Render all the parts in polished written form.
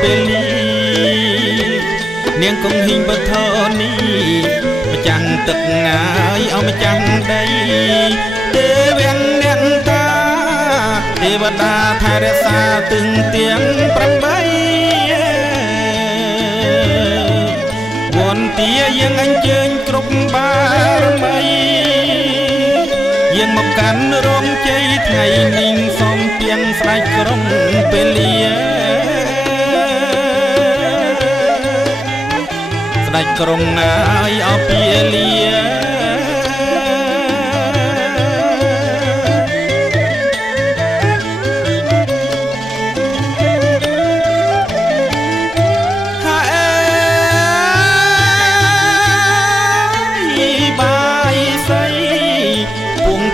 ពេលលីនាងគង់ហ៊ីងបធនីម្ចាំងទឹកម្ចាំងដីទេវាំងអ្នកតាទេវតាថែរក្សាទឹងទាំង8វន្តាយើងអញ្ជើញគ្រប់បារមីយើងមកកាន់រោងជ័យថ្ងៃនេះសូមទៀងស្ដេចក្រុងពេលលាស្ដេចក្រុងណាយអពាលា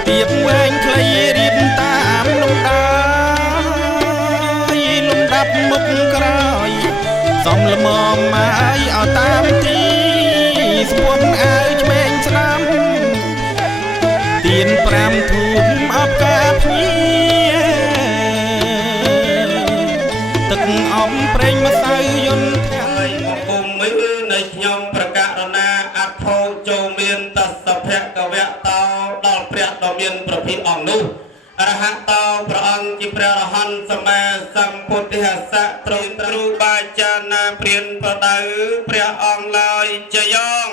ទៀបវែងខ្លីរៀបតាមលំដាប់មុខក្រោយសំលមមមកឲ្យតាមទីស្ពុនអាវឆ្វេងស្ដាំទៀន5ធូបអបកាភ្ញៀទឹកអំប្រេងម្សៅយន្តហើយមកគុំមើលនៃខ្ញុំប្រកាសណាអធោចូលមានតសភកវៈតោដល់ព្រះដ៏មានប្រភិអង្គនោះអរហតោព្រះអង្គជាព្រះរហន្តសម្មាសម្ពុទ្ធិស័កទ្រង់ទ្រូបាចាណាព្រានប្រដៅព្រះអង្គឡើយចយ៉ង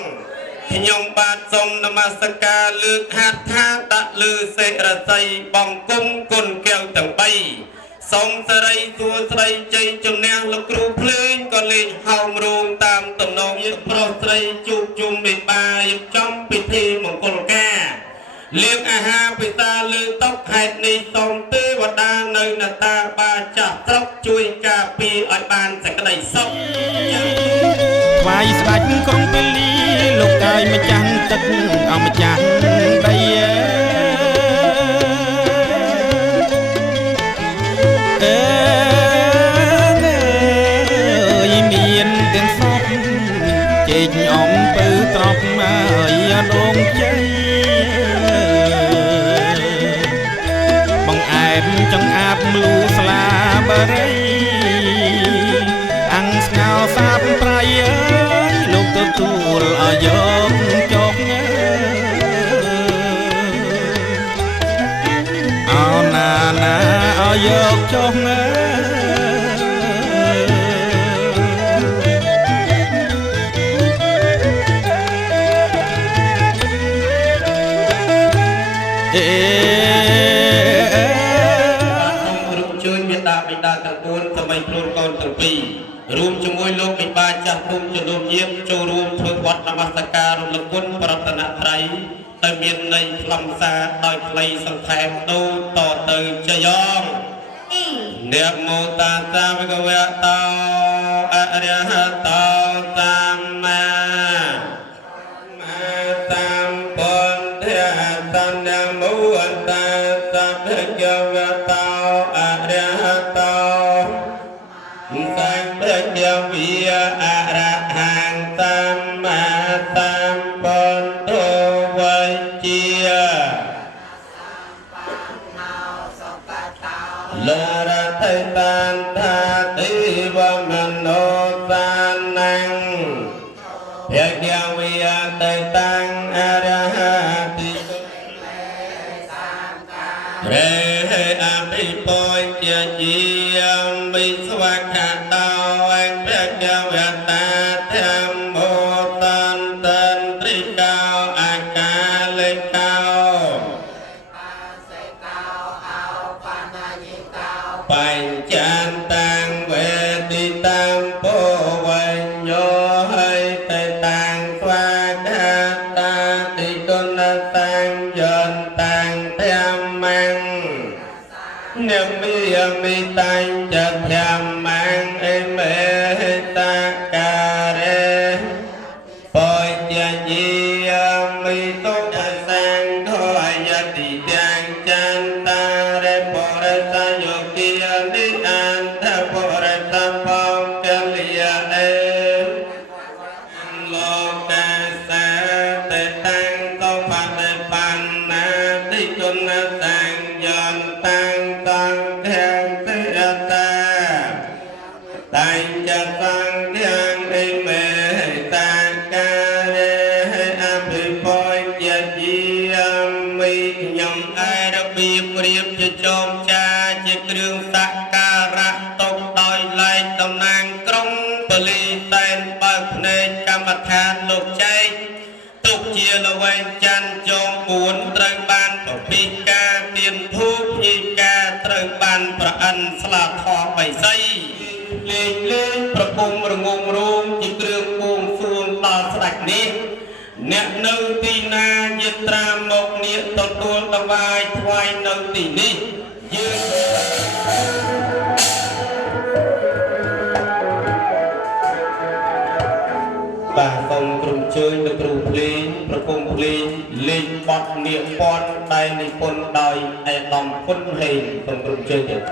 ខ្ញុំបាទសូមនមស្ការលើកហាត់ថាដាក់លើសេរស័យបង្គំគុណកែវទាំង3សូមសិរីសួស្តីជ័យជំនះលោកគ្រូភ្លេងក៏លេងហោមរោងតាមតំណងយប្រុសស្រីជួបជុំមេបារៀបចំពិធីមង្គលការលៀងអាហារពិសាលើតុហេតុនេះសូមទេវតានៅនតាបាចាស់ស្រុកជួយការពារឲ្យបានសេចក្តីសុខថ្វាយស្ដេចក្រុងពេលលីលោកកាយម្ចាំងទឹកម្ចាំងដីមានទាំងសពជែកអំពើត្រប់មកដងជ័យបង្អែមចង្អាបមលូស្លាបរីអាំងស្ងោសាបប្រៃអើយលោកទទួលឲ្យយកចុកអោណាឲ្យយកចុករួមជាមួយលោកមេបាចាស់ភូមិជំនុំយាមចូលរួមធ្វើវត្តនមស្ការរលឹកគុណប្រតនត្រ័យដែលមានន័យខ្លឹមសារដោយខ្លីសង្ខេបដូចតទៅចយ៉ងនមោតាសាវិកវៈតោអរិហតោសម្មាសម្ពុទ្ធិសនមោតាសាវិកវៈតោអរិហតោសម្បត្តិវិអរហង្គសម្មាសម្ពុទ្ធវិជ្ជាលរតេតានថាទេវមនោសានੰភក្យវិអតេតាំងអរហតិរេអភិពុញ្ញជាមិស្វកតោបញ្ចានតាំងវេទិតាំពោវញ្ញោហើយតែតាំងស្វាកាតាតិគុណតាំងយន្តតាំងធម្មងនិមិយមិតាំងចធម្មងអេមេតាការេបញ្ញាយាមិទុតសង្ឃោយតិទាំងចន្តារេបរិសយោគិនិអន្តបរិសបំពលិយអេលោកកាសាតេតាំងកោបតិបណ្ណាតិគុណតាំងយន្តតាំងតាំងទាំងទេតាតាំងច บีบเรียบจะจอมจาจะเครื่องสักการะตกดอยไล่ตำนางกรงปลีแตนเปิดในกรรมฐานโลกใจตุกเจียละเวงจันจอมบุญตรังบานปปีกาเตียนทูพีกาตรังบานประอันสลาทอใบไซเลี้ยงประกุมระงงรูมจีเครื่องวงฟูนต่อสลักนี้เนนึงตีนาเยตรามกเนียตตัวตะวายทวายนึงตีนี้ยืนป่าฟงกลุ่มเชยตะกรุเพลงประกุมเพลงเล่นปอดเนียปอนได้ในปนดอยไอ้ลำพ้นเพลงฟงกลุ่มเชยเด็ด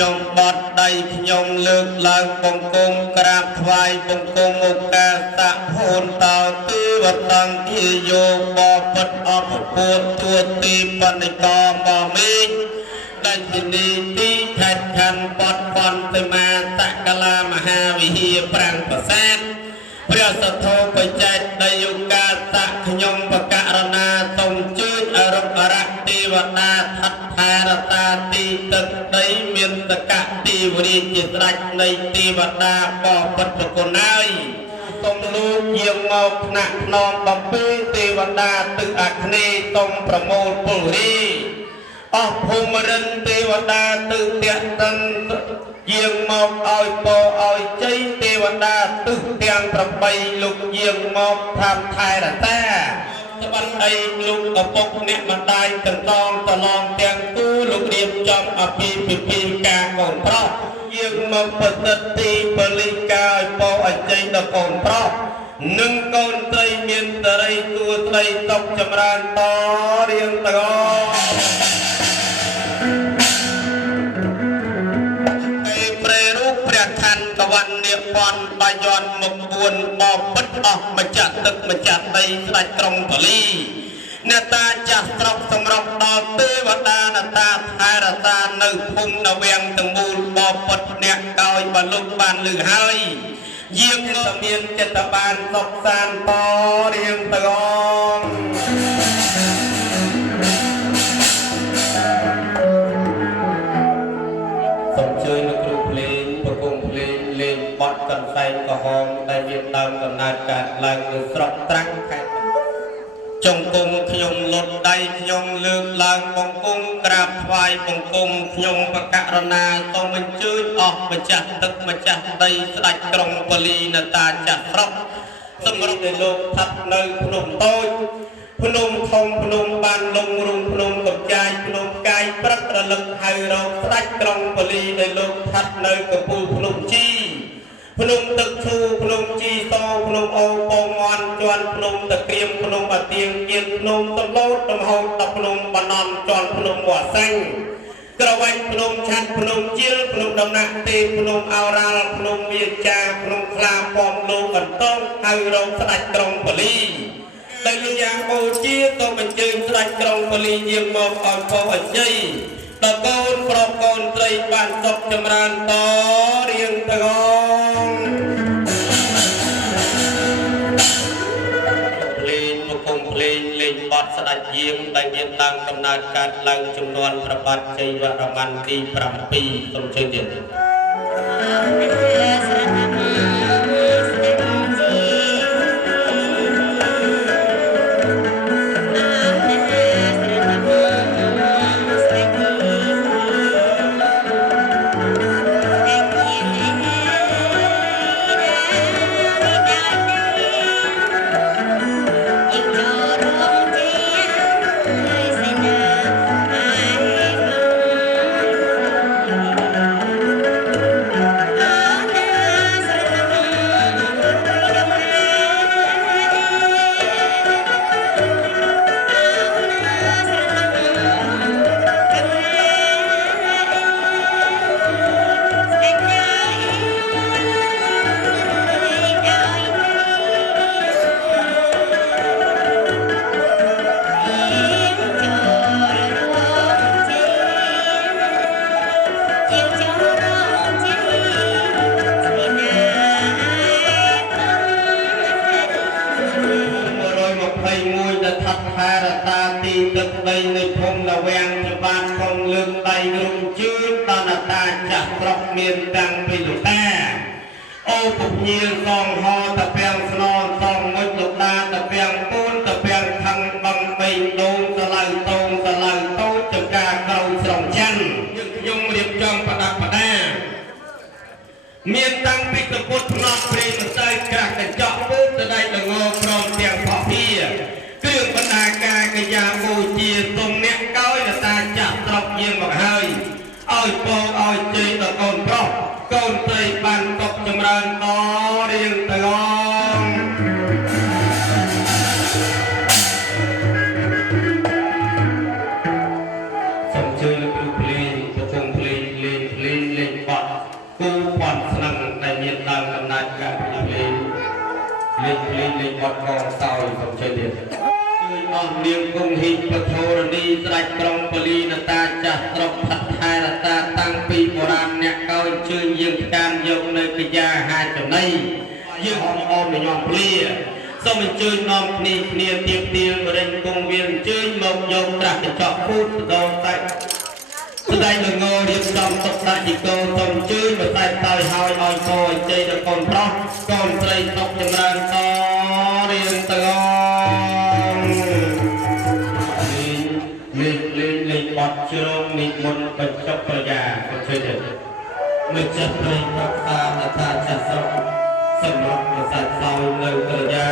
ยมบดได้ยมเลือกลางปงกุมกราบถวายปงกุมอุกาสะโหนเต่าตีวัตังที่โยบอปัดอภปวดตัวตีปันกอมอมิได้ยินดีที่แทนขันปอดปอนไปมาตะกลามหาวิหีปรังประแสนเพื่อสะโทไปใจได้ยุกาสะขยมประการนาตรงจืดอารมณ์รักตีวนาทัดทารตาตีตึกได้เมียนตะกะตีวรีจิตรักในตีวนาปอปัตตกุนายตรงลูกเยี่ยมมอกหนักนอมบัมปีตีวนาตึกอักเนตรงประโมทปุรีออกภูมิรินตีวนาตึกเตียตันเยี่ยงมอกอ้อยโปอ้อยใจเทวดาตึกเตียงประไปลุกเยี่ยงมอกทำไทยระแต่ตะบันไอลุกกระปกเนี่ยมันได้ตึงตองตะลองเตียงกู้ลุกเรียบจอมอภิปีกาโกนเพราะเยี่ยงมอกปฏิตีปริกาโปอ้อยใจตะโกนเพราะหนึ่งโกนไตรเมียนตะไรตัวไตรตกจำรานต่อเรียงตะกอขันตะวันเนียปอนบายอนมกบวนบอปัดออกมาจากตึกมาจากใดสลายกรงปลีเนตาจักตรอกสำรอกดอกเทวดาเนตาไทยรตาหนึ่งพุ่งนาเวียงตังบูลบอปัดเนียกอยบรรลุบานลือให้เยี่ยมเสมียนเจตบานตกสานต่อเรียงตะกองสมเชยนกรูเพลงประกงเพลงเล่นบอดกันใส่กระหองได้เวียนตามกำนาการลางหรือสระตรังแค่จงกุมขยมลดได้ขยมเลือกลางปงกุมกราบไหวปงกุมขยมประกาศนาต้องมันจืดออกมาจากตึกมาจากใดสลายกรงปลีนาตาจัดรบสมรในโลกทับในพนมโต้พนมทองพนมบานลงรุงพนมกับใจพนมกายปรักระลึกให้เราสลายกรงปลีในโลกทับในกระปูพนมจีพนมตึกชูพนมจีโตพนมโอปองอนจวนพนมตะเกียมพนมบะเตียงเกียนพนมตะโลดตะหงตะพนมบานอนจวนพนมหัวแสงกระวังพนมชันพนมเจียพนมดำนักเตพนมอาราพนมเวียจาพนมคลาปอมโลกันต้องให้เราสลายกรงปลีได้ยินอย่างโอเจียต้องเป็นเจิงสลายกรงปลียังมองอ่อนพออันใหญ่ตะโกนปลอบโกนไตรบานตกจำรานต่อเรียงตะกองเพลงมกงเพลงเล่นบอดสลายเยี่ยมได้เมียนตังกำนาการลังจำนวนประบัติใจวรมันที่ปรำปีต้นเชิงเดีย 21ដែលថាត់ថែរតាទីទឹកដីនៃភូមិលាវាំងច្បាស់កងលើកដៃរុំជឿនដល់អ្នកតាចាស់ស្រុកមានតាំងពីលោកតាអូពុកញៀនសងហតាពាំងស្នងសងមុជលោកតាតាពាំងពូនតាពាំងខੰងបងបេងដូងសឡៅតូងសឡៅតូចចកាក្រៅស្រងច័ន្ទយើងខ្ញុំរៀបចំប្រដាប់ប្រដាមានតាំងពីកពុតភ្នក់ព្រេងម្សៅក្រាស់កញ្ចក់ពូតដៃដងព្រមទាំងផោះភាគ្រឿងបណ្ដាការកយាបូជាទុំអ្នកកោយរតាចាស់ត្រប់យាងមកហើយឲ្យពងឲ្យជ័យដល់កូនប្រុសកូនស្រីបានកប់ចម្រើនតរៀងទាំងអងសូមជួយលោកគ្រូភ្លេងប្រគំភ្លេងលេងបទគូបទស្នឹងដែលមានដើមកំណត់ការលេងបទកងសោយសូមជួយទៀតជួយអស់នាងគង់ហ៊ីពធរណីស្ដេចក្រុងពលីនតាចាស់ស្រុកផាត់ថែរតាតាំងពីបុរាណអ្នកកោជជើញយើងផ្កានយកនៅកិយាហាចំណៃយើងអមញោមភ្លាសូមអញ្ជើញនាំគ្នាទៀបទៀលបរិញ្ញគង់វាអញ្ជើញមកយកត្រាស់កញ្ចក់ពូតដងតែស្ដេចលងរៀបចំតុកដាក់ជីកោសូមអញ្ជើញមកតែតើយហើយឲ្យពរជ័យដល់កូនប្រុសកូនស្រីសុខចម្រើនតរៀងទាំងលេងបទជ្រងនិមន្តបញ្ចុកប្រយាក៏ជួយដែរមិនចេះព្រៃប្រកសាថាចាស់ស្រុកសម្រាប់ប្រសាទសោយនៅប្រយា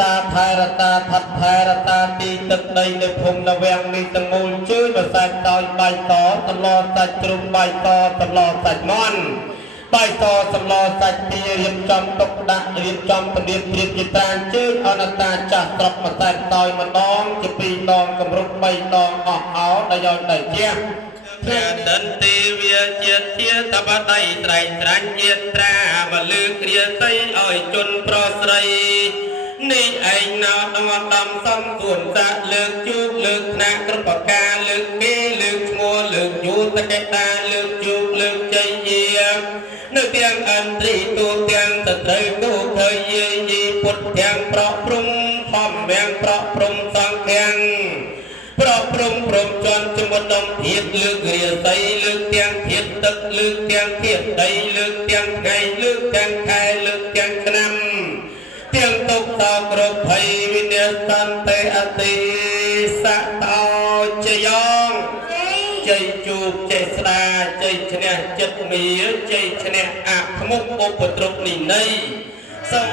តាថែរតាថាត់ថែរតាទីទឹកដីនៅភូមិលាវាំងនេះទាំងមូលជួយបសាច់ដោយបាយតតឡសាច់ជ្រុំបាយតតឡសាច់មន់ បាយតសម្លសាច់ទារៀបចំទុកដាក់រៀបចំពលាព្រាបជាត្រានជើងអនតាចាស់ស្រុកម្សែតយម្ដងជា2ដងកម្រុក3ដងអស់អោដែលយកទៅជាព្រះដន្ទីវាជាតិជាតបដៃត្រៃត្រាញ់ញាត្រាវលឺគ្រាសីឲ្យជន់ប្រុសស្រីនេះឯងណោដំដំសំទួនសាក់លើកជូកលើកថ្នាក់គ្រប់ប្រការលើកគេលើកឈ្មោះលើកយូតកេតាលើកជូកលើកជ័យយានៅទាំងអន្ត្រីទូទាំងតត្រីទូឃើញយាយីពុទ្ធទាំងប្រក់ព្រំធម្មទាំងប្រក់ព្រំសង្ឃទាំងប្រក់ព្រំព្រំជន់ជំដំធៀបលើករាសីលើកទាំងធៀបទឹកលើកទាំងធៀបដីលើកទាំងថ្ងៃលើកទាំងខែលើកទាំងឆ្នាំទាំងទុកតោគ្រប់ភ័យវិនិច្ឆ័យទេអតិសៈតោជយងជ័យជួបជ័យស្ដាជ័យឈ្នះចិត្តមាជ័យឈ្នះអភមុខឧបទ្រពនិន័យសូម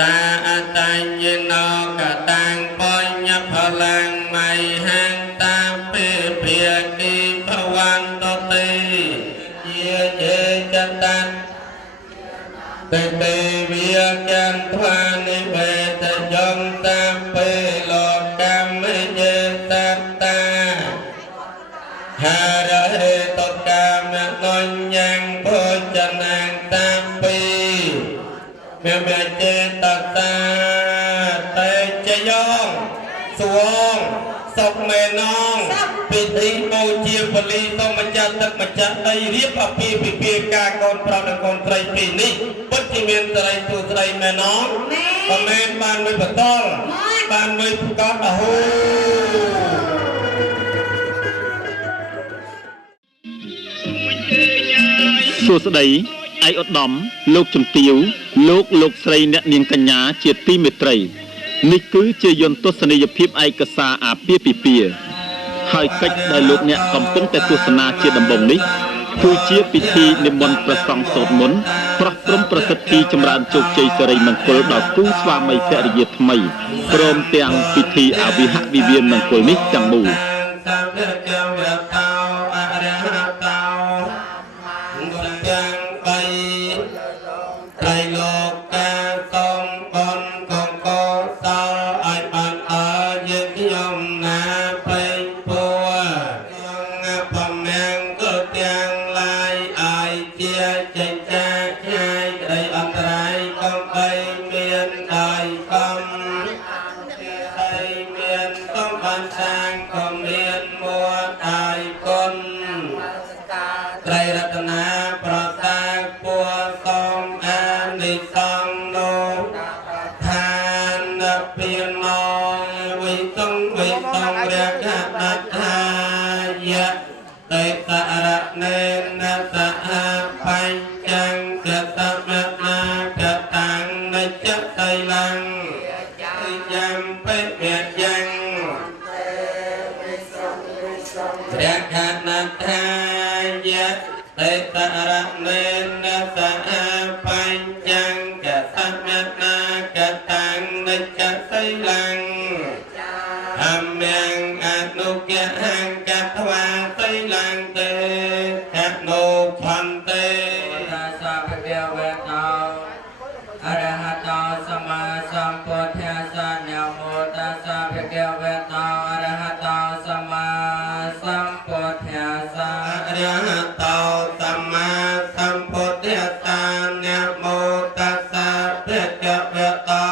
តាអតញ្ញណោកតាំងបញ្ញផលាំងមៃហាំងតាពេភាគីភវន្តតិជាជេចតានទេវិយញ្ញថ្វានិវេតយងតាពេលោកកម្មយេតតាហារហេតកម្មនញ្ញងភោចនាងតាពេមេចេតតាតេជយងសួងសុកមេណងពិធីបូជាពលីសូមម្ចាស់ទឹកម្ចាស់ដីរៀបអាពាហ៍ពិពាហ៍ការកូនប្រុសនិងកូនស្រីពីរនេះពិតជាមានស្រីទូស្រីមេណងមិនមែនបានមួយបតលបានមួយប្រកបអហូសួស្តីឯកឧត្តមលោកជំទាវលោកស្រីអ្នកនាងកញ្ញាជាទីមេត្រីនេះគឺជាយន្តទស្សនីយភាពឯកសារអាពាហ៍ពិពាហ៍ហើយកិច្ចដែលលោកអ្នកកំពុងតែទស្សនាជាដំបូងនេះគឺជាពិធីនិមន្តព្រះសង្ឃសូត្រមន្តប្រោះព្រំប្រសិទ្ធិចម្រើនជោគជ័យសិរីមង្គលដល់គូស្វាមីភរិយាថ្មីព្រមទាំងពិធីអវិហវិវានមង្គលនេះទាំងមូលអមៀងអនុគហង្កត្វាសីលੰទេ វៈតោអរហតោសម្មាសម្ពុទ្ធស្សៈនមោតស្សៈភគវៈតោអរហតោសម្មាសម្ពុទ្ធស្សៈអរហតោសម្មាសម្ពុទ្ធស្សៈនមោតស្សៈភគវៈតោ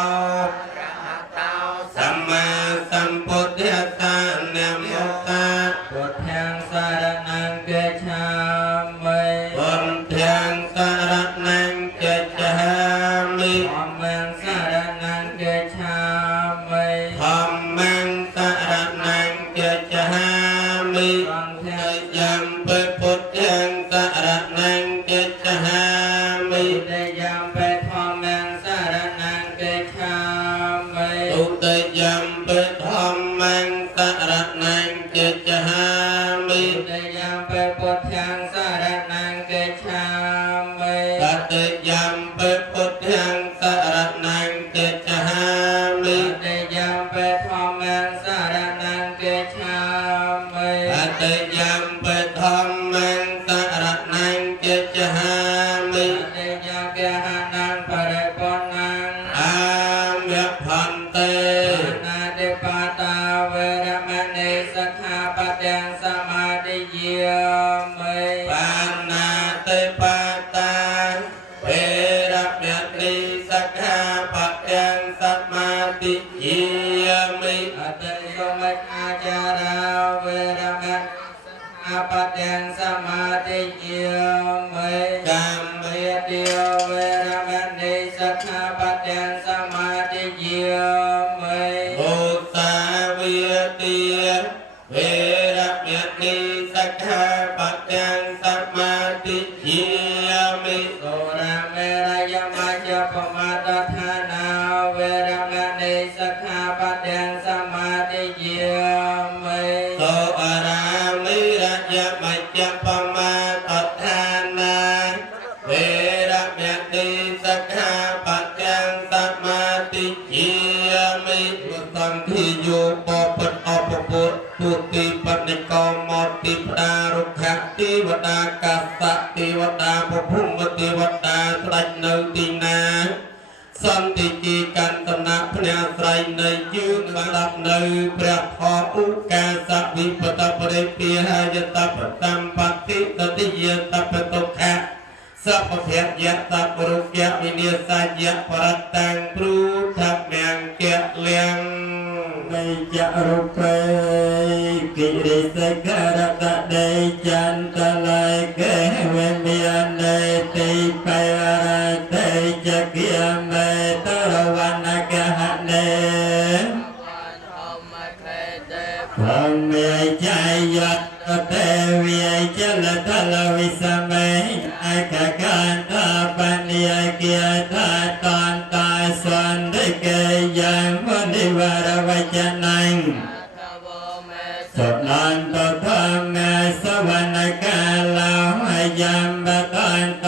សម្មាសម្ពុទ្ធស្សៈនមោតស្សៈពុទ្ធាំសរណង្ឃេឆាមិពុទ្ធាំសរណង្ឃេឆាមិធម្មំសរណង្ឃេឆាមិធម្មំសរណង្ឃេឆាមិសង្ឃាយ៉ាងពុទ្ធាំសរណង្ឃេឆាមិទេយ៉ាងធម្មំសរណង្ឃេឆាមិទុតិយំធម្មំសរណង្ឃេឆាមិទេយ៉ាងពុទ្ធាំសរណង្ឃេឆាមិតតិយំពុទ្ធាំសរណង្ឃេឆាមិទេយ៉ាងធម្មំសរណង្ឃេឆាមិតតិយំធម្មំសរណង្ឃេឆាមិទេយ៉ាងកហនំបរិបុណังអាមយផន្តិណាតិបាតាវេរមណីសិក្ខាបទាំងសមាទិយាមិបានណាតិបាតាវេរមណីសិក្ខាបទាំងសមាទិយាមិអតិសមច្អាចារាវេរមណីអបទាំងសមាទិយាមិកម្មមេតិវេរមណីសិក្ខាបទាំងសមាទិយាមិឧស្សាវិតិវេរមណីសិក្ខាបទាំងសមាទិយាមិសុរាមេរយមជ្ជបមាទដ្ឋានាវេរមណីសិក្ខាបទាំងសមាទិយាមិសុរាមេរយមជ្ជបមាទដ្ឋានាវេរមណីសិក្ខាបទាំងសមាទិយាមិសង្ឃិយោបបិទ្ធអបពុទ្ធទុតិបនិកោមតិផ្ដារុក្ខទេវតាកាសៈទេវតាពភុមទេវតាស្ដេចនៅទីណាសន្តិគិកន្តនៈភ្នែស្រ័យនៃយើងបានដាប់នៅព្រះផឧកាសវិបតបរិពាហាយតបសម្បត្តិតតិយតបតុខៈសពភៈយតបរុគៈវិនិស្សយៈបរតាំងព្រូធម្មង្គៈលៀងនៃចរុបេគិរិសិករតដេចន្តល័យកេវមាននេតិបេរតេចកិយមេតរវណ្ណកហនេធម្មមេចយតទេវិចលតលវិសមេអកកន្តបនិយកិយថាតន្តសន្តិកេយមនិវរវចនังសនន្តធម្មសវនកាលោយមបតន្ត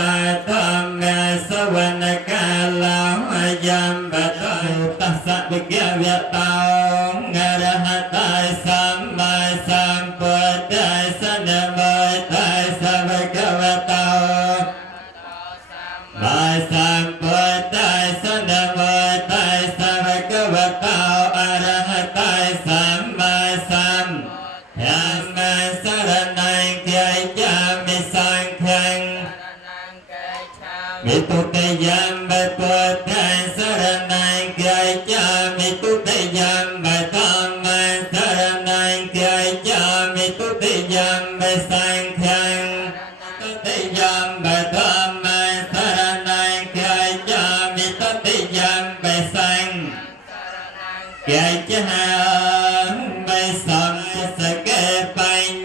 ធម្មសវនកាលោយមបតន្តសវិកវៈតោអរហតសម្មាសម្ពុទ្ធស្សនមោតស្សវកវតោមាសម្ពុទ្ធស្សនមោតស្សវកវតោអរហតសម្មាសម្ពុទ្ធសរណង្ឃេឆាមិសង្ឃังមិទុតិយំបពុទ្ធសរណង្ឃេឆាមិទុតិយំបធម្មសរណង្ឃេឆាមិទុតិយំបសង្ឃังទុតិយំបធម្មសរណង្ឃេឆាមិទុតិយំបសង្ឃេឆាបសម្សកេបញ្ញ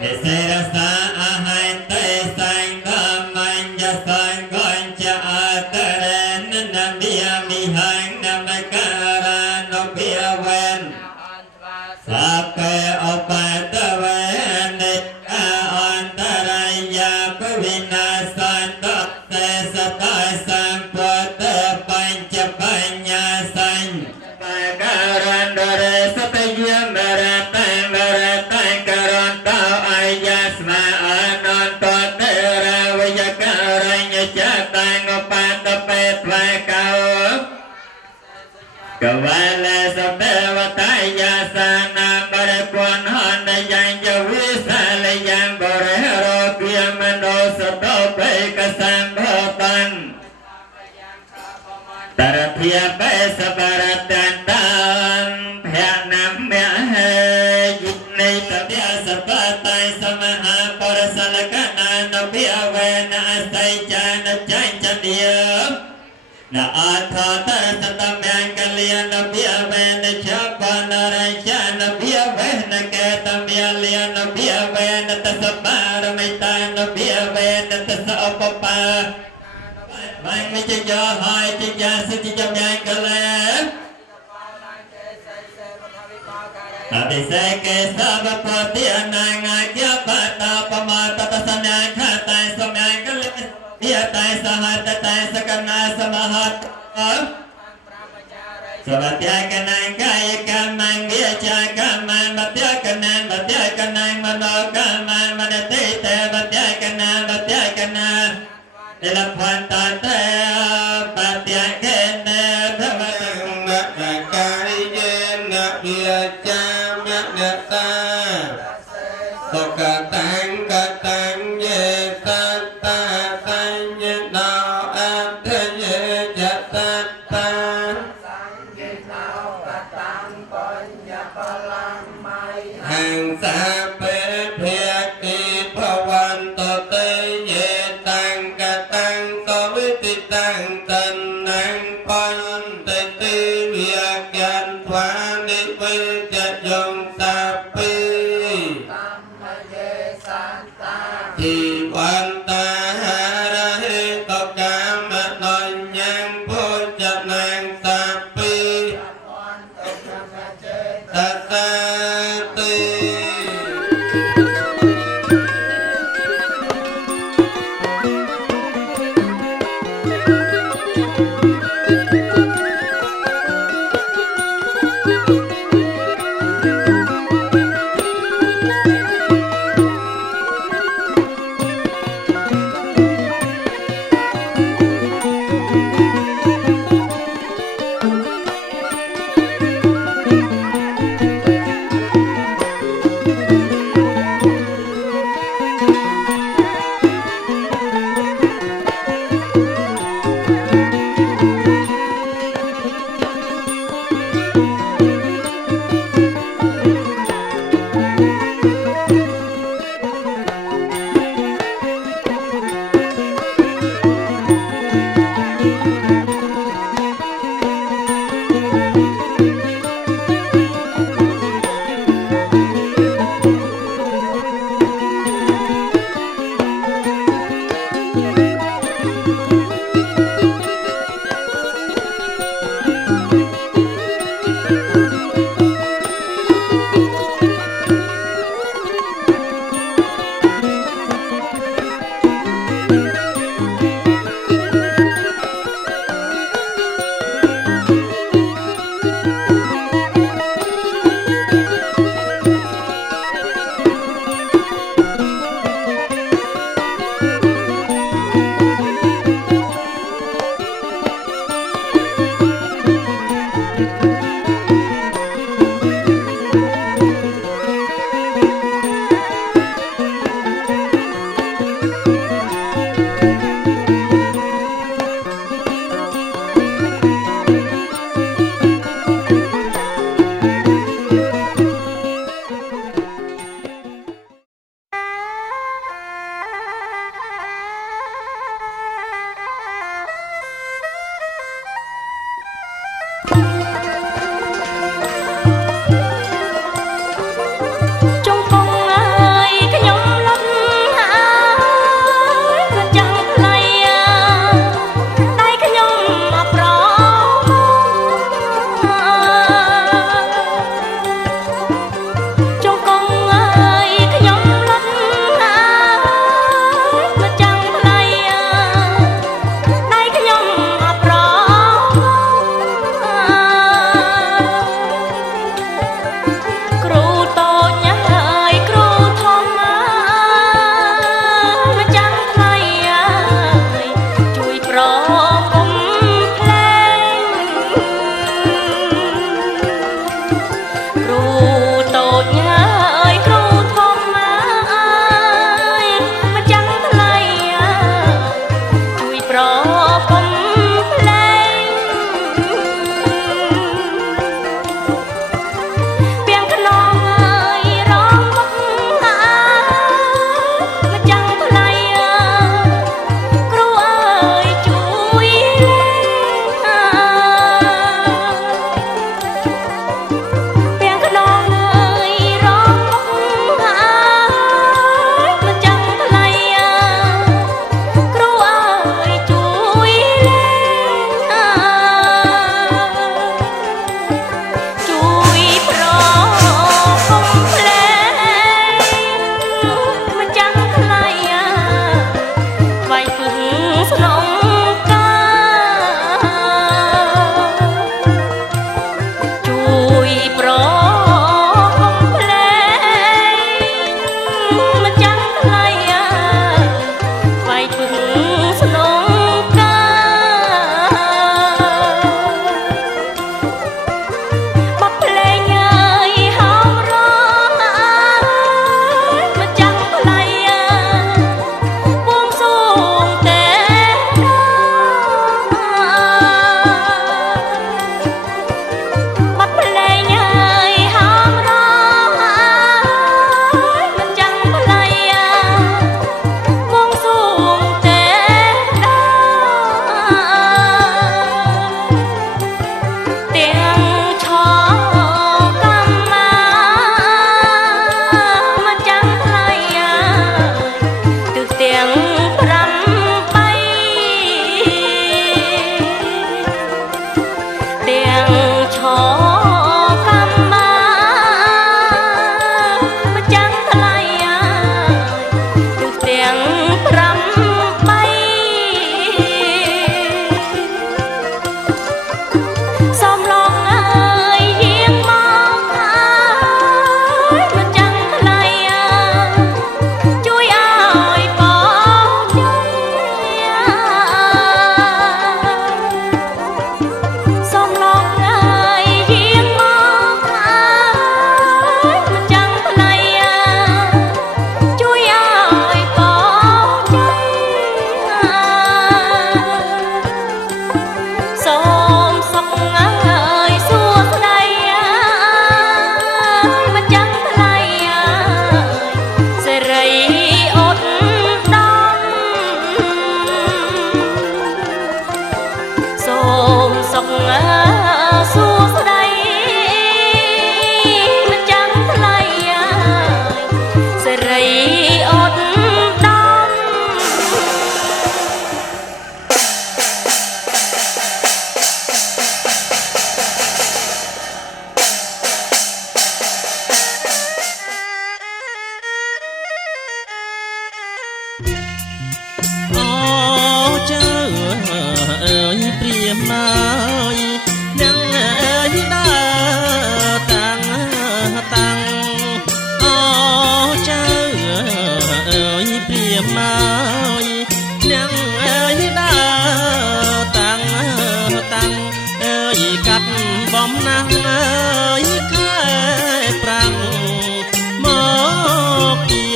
និសេរសាអហិតេសង្ឃមញ្ញសង្ឃញ្ចអតរេននមិយាមិហង្នមការនុភិវេនសកេអបតវេនិអន្តរយាបវិនាសន្តតេសតសម្ពុទ្ធបញ្ចបញ្ញាសញ្ញ ការញ្ញចាតាំងបាតពេតវែកោកវលសទេវតាយាសានាបរិគនហនយ៉ាងយវិសាលយ៉ាងបរិរោគិមនោសតោបេកសម្ភតានតរធាបេសបរតានតានភៈណាមហេយុនៃតវៈសបតៃសមហាបរសលកណានភិអវេនអស័យចានចាញ់ចនិយណាអថតសតមញ្ញកលយានភិអវេនឆបនរចានភិអវេនកេតមយលយានភិអវេនតសបារមិតានភិអវេនតសឧបបាមិនវិជ្ជាហើយជាយាសិទ្ធិចំញាយកលេអតិសេកេសបពតិអនាងាយបតាបមតតសញ្ញាខតៃសមញ្ញកលេយតៃសហតតៃសកណាសមហតសវត្យកណង្កាយកម្មង្វិចាកម្មមត្យកណមត្យកណមនោកម្មមនតិតេវត្យកណមត្យកណិលភន្តតេបត្យកណធម្មតមការិយេនវិចាមនតាសុខតាំងកតាំងយេតតាតាញ្ញដោអន្តយេចតតាហង្សាពេភគិភវន្តតេយេតាំងកតាំងកវិតិតាំងតនាងបន្តតិវិយញ្ញស្វានិវិចយងសាពីជីវន្តាហារហេតកាមនញ្ញងពុជនាងសាពីតតាតិ អ ស្នងជួយប្រភ្លែងម្ចាំថ្លៃថ្វាយពឹងស្នងបបភ្លែងហើយហោរម្ចាំថ្លៃបួងសួងតែបបភ្លែងហើយហោរម្ចាំថ្លៃបួងសួងតែទាំងឆកម្មមាម្ចាំថ្លៃទិសទាំង8ទាំងឆកម្មមាម្ចាំថ្លៃទិសទាំង8សំឡងអើយយាងមកហើយម្ចាំថ្លៃជួយឲ្យបងជ័យសំឡងអើយយាងមកហើយម្ចាំថ្លៃជួយឲ្យបងជ័យសូមសុខអើយសួស្ដីម្ចាំថ្លៃសេរីអត់ដំសូមសុខសួស្ដីម្ចាំថ្លៃសេរីអត់ដំ អូចៅអើយព្រាមហើយនឹងអើយដើរតាំងអូចៅអើយព្រាមហើយនឹងអើយដើរតាំងអើយកាត់បំណាំងអើយខែប្រាំងមកជា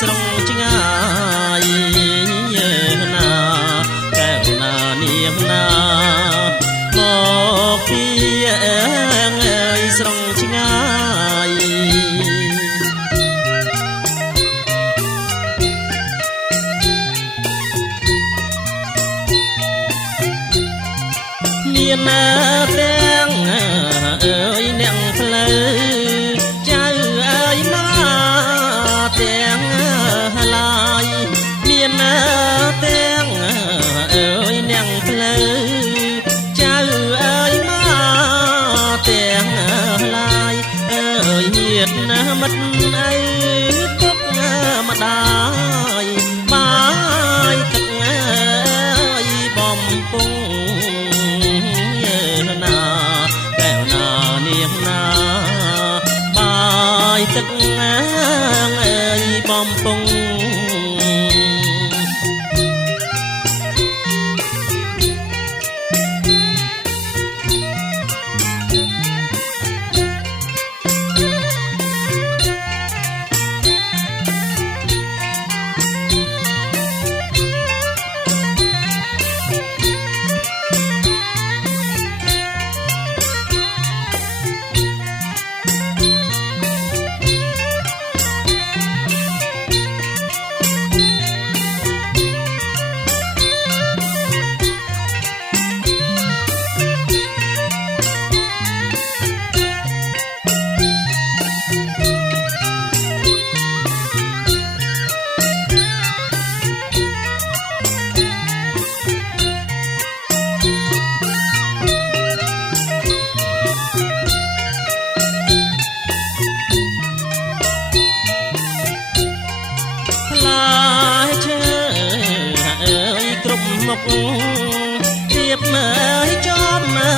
ស្រងឆ្ងាយណាកែវណានាងណាមកពីអើយស្រងឆ្ងាយមានទាំងអើយអ្នកផ្លូវចៅអើយមកទាំងឡាយមានទាំងអើយអ្នកផ្លូវចៅអើយមកទាំងឡាយអើយញាតិមិត្តអើយទុកម្ដាយបាយទឹកអើយបំពង់ណាកែវណានាងណាបាយទឹកអើយបំពង់ មុខរៀបមើលចំមើ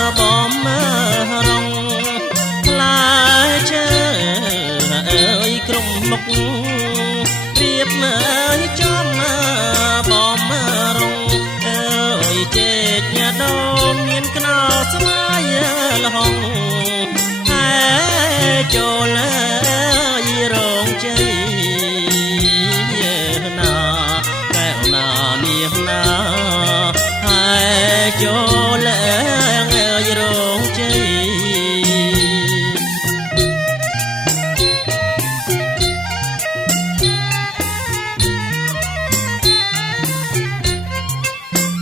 លបំមើលរងខ្លាឈើអើយក្រុមមុខរៀបមើលចំមើលបំមើលរងអើយចេកញ៉ាដូមមានខ្នោស្វាយលហងហើយចូលរងជ័យណាកែវណានាងណាហើយចូលរងជ័យ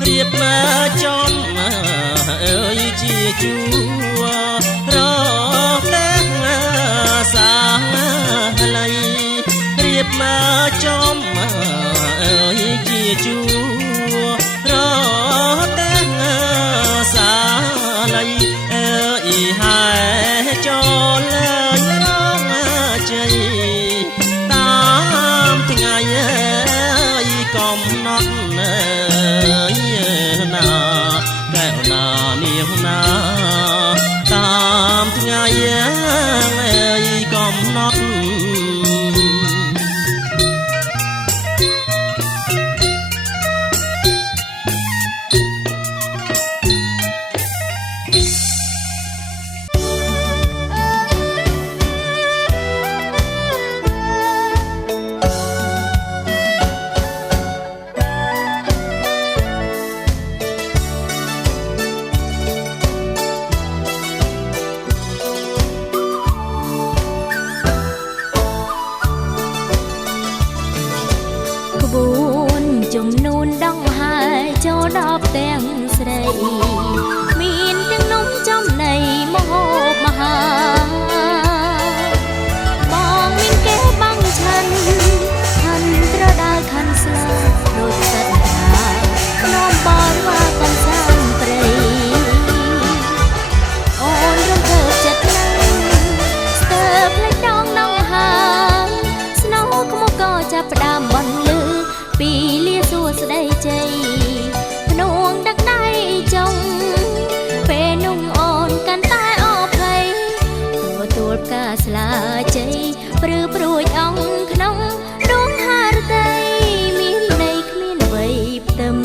រៀបមកចំអើយជាជួរតែសាលៃរៀបមកចំអើយជាជួរតែសាលៃអើយហើយចូលរងជ័យតាមថ្ងៃកំណត់ណាកែវណានាងណាតាមថ្ងៃកំណត់ជំនូនដងហើយចូលដល់ផ្ទាំងស្រីមានទាំងនំចំណីមហូបមហាបងមានគេបាំងឆាន់ខាន់ត្រដាលខាន់ស្លាដូចសត្វតានាំបងមកកំសាន្តព្រៃអូនរំភើបចិត្តណាស់ស្ទើរផ្លេចដងដងហើយស្នោក្មុកក៏ចាប់ផ្ដើមបន្លឺពីលាសួស្ដីជ័យភ្នួងដឹកដៃចុងពេលនោះអូនកាន់តែអភ័យទទួលផ្កាស្លាជ័យព្រឺព្រួយអងក្នុងដួងហារតីមានន័យគ្មានអ្វីផ្ទឹម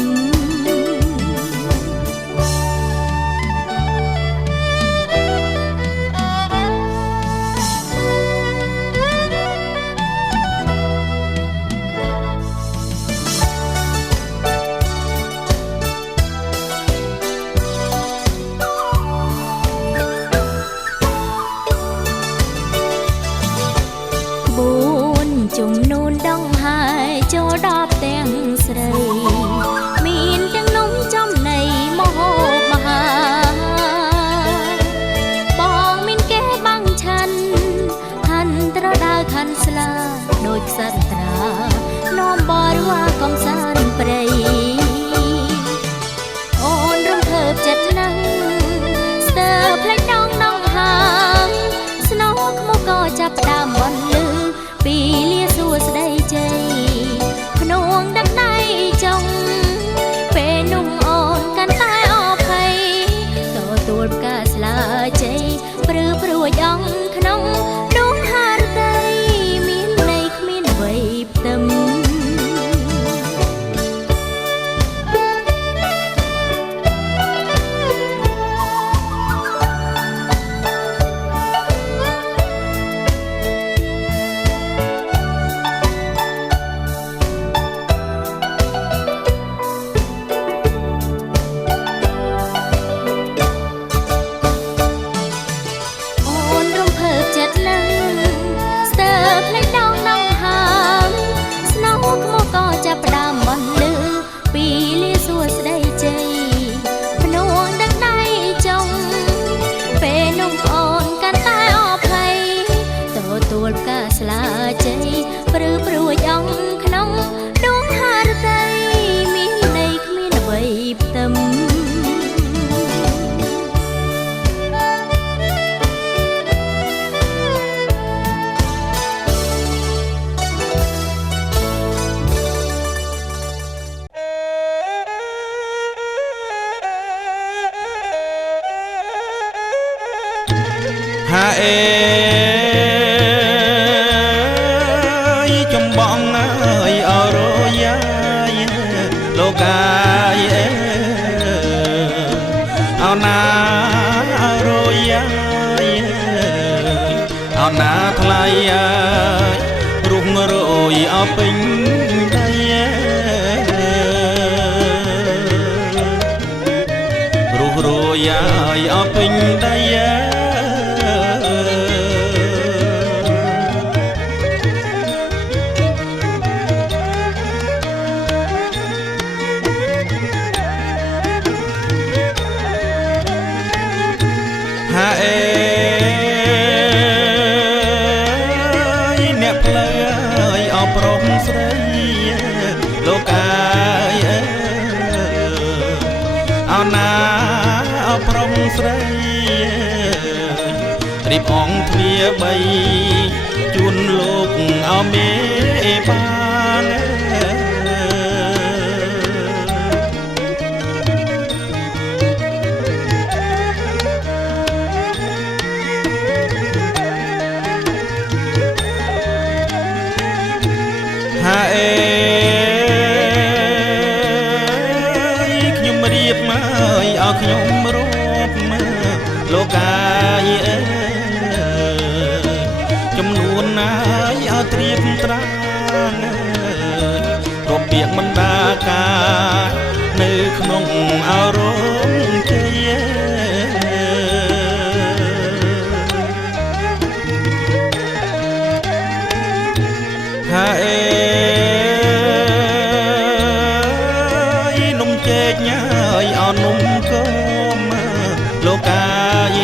ជំនូនដងហើយចូលដល់ផ្ទាំងស្រីមានទាំងនំចំណីមហូបមហាបងមានគេបាំងឆាន់ខាន់ត្រដាលខាន់ស្លាដូចខ្សាត់ត្រានាំបរិវារកំសាន្តព្រៃអូនរំភើបចិត្តណាស់ស្ទើរផ្លេចដងដងហើយស្នោក្មុកក៏ចាប់ផ្ដើមបន្លឺពីលាសួស្ដីជ័យភ្នួងដឹកដៃចុងពេលនោះអូនកាន់តែអភ័យទទួលផ្កាស្លាជ័យព្រឺព្រួយអងក្នុងដួងហារតីមានន័យគ្មានអ្វីផ្ទឹមស្លាជ័យព្រឺព្រួយអងក្នុងដួងហារតីមានន័យគ្មានអ្វីផ្ទឹម អ កាយអោណារយអោណាថ្លៃរុំរយអពេញដៃរុះរយអពេញដៃអ្នកផ្លូវអបរំស្រីលោកកាយអោណាអបរំស្រីរៀបអងទ្វា3ជូនលោកអោមេបានខ្ញុំរៀបមកឲ្យខ្ញុំរួបលោកកាយចំនួនណាយឲ្យត្រៀបត្រាងរបៀបបណ្ដាការនៅក្នុងអរមជ័យនំជែកញ៉ាយអនំកុំលោកកាយ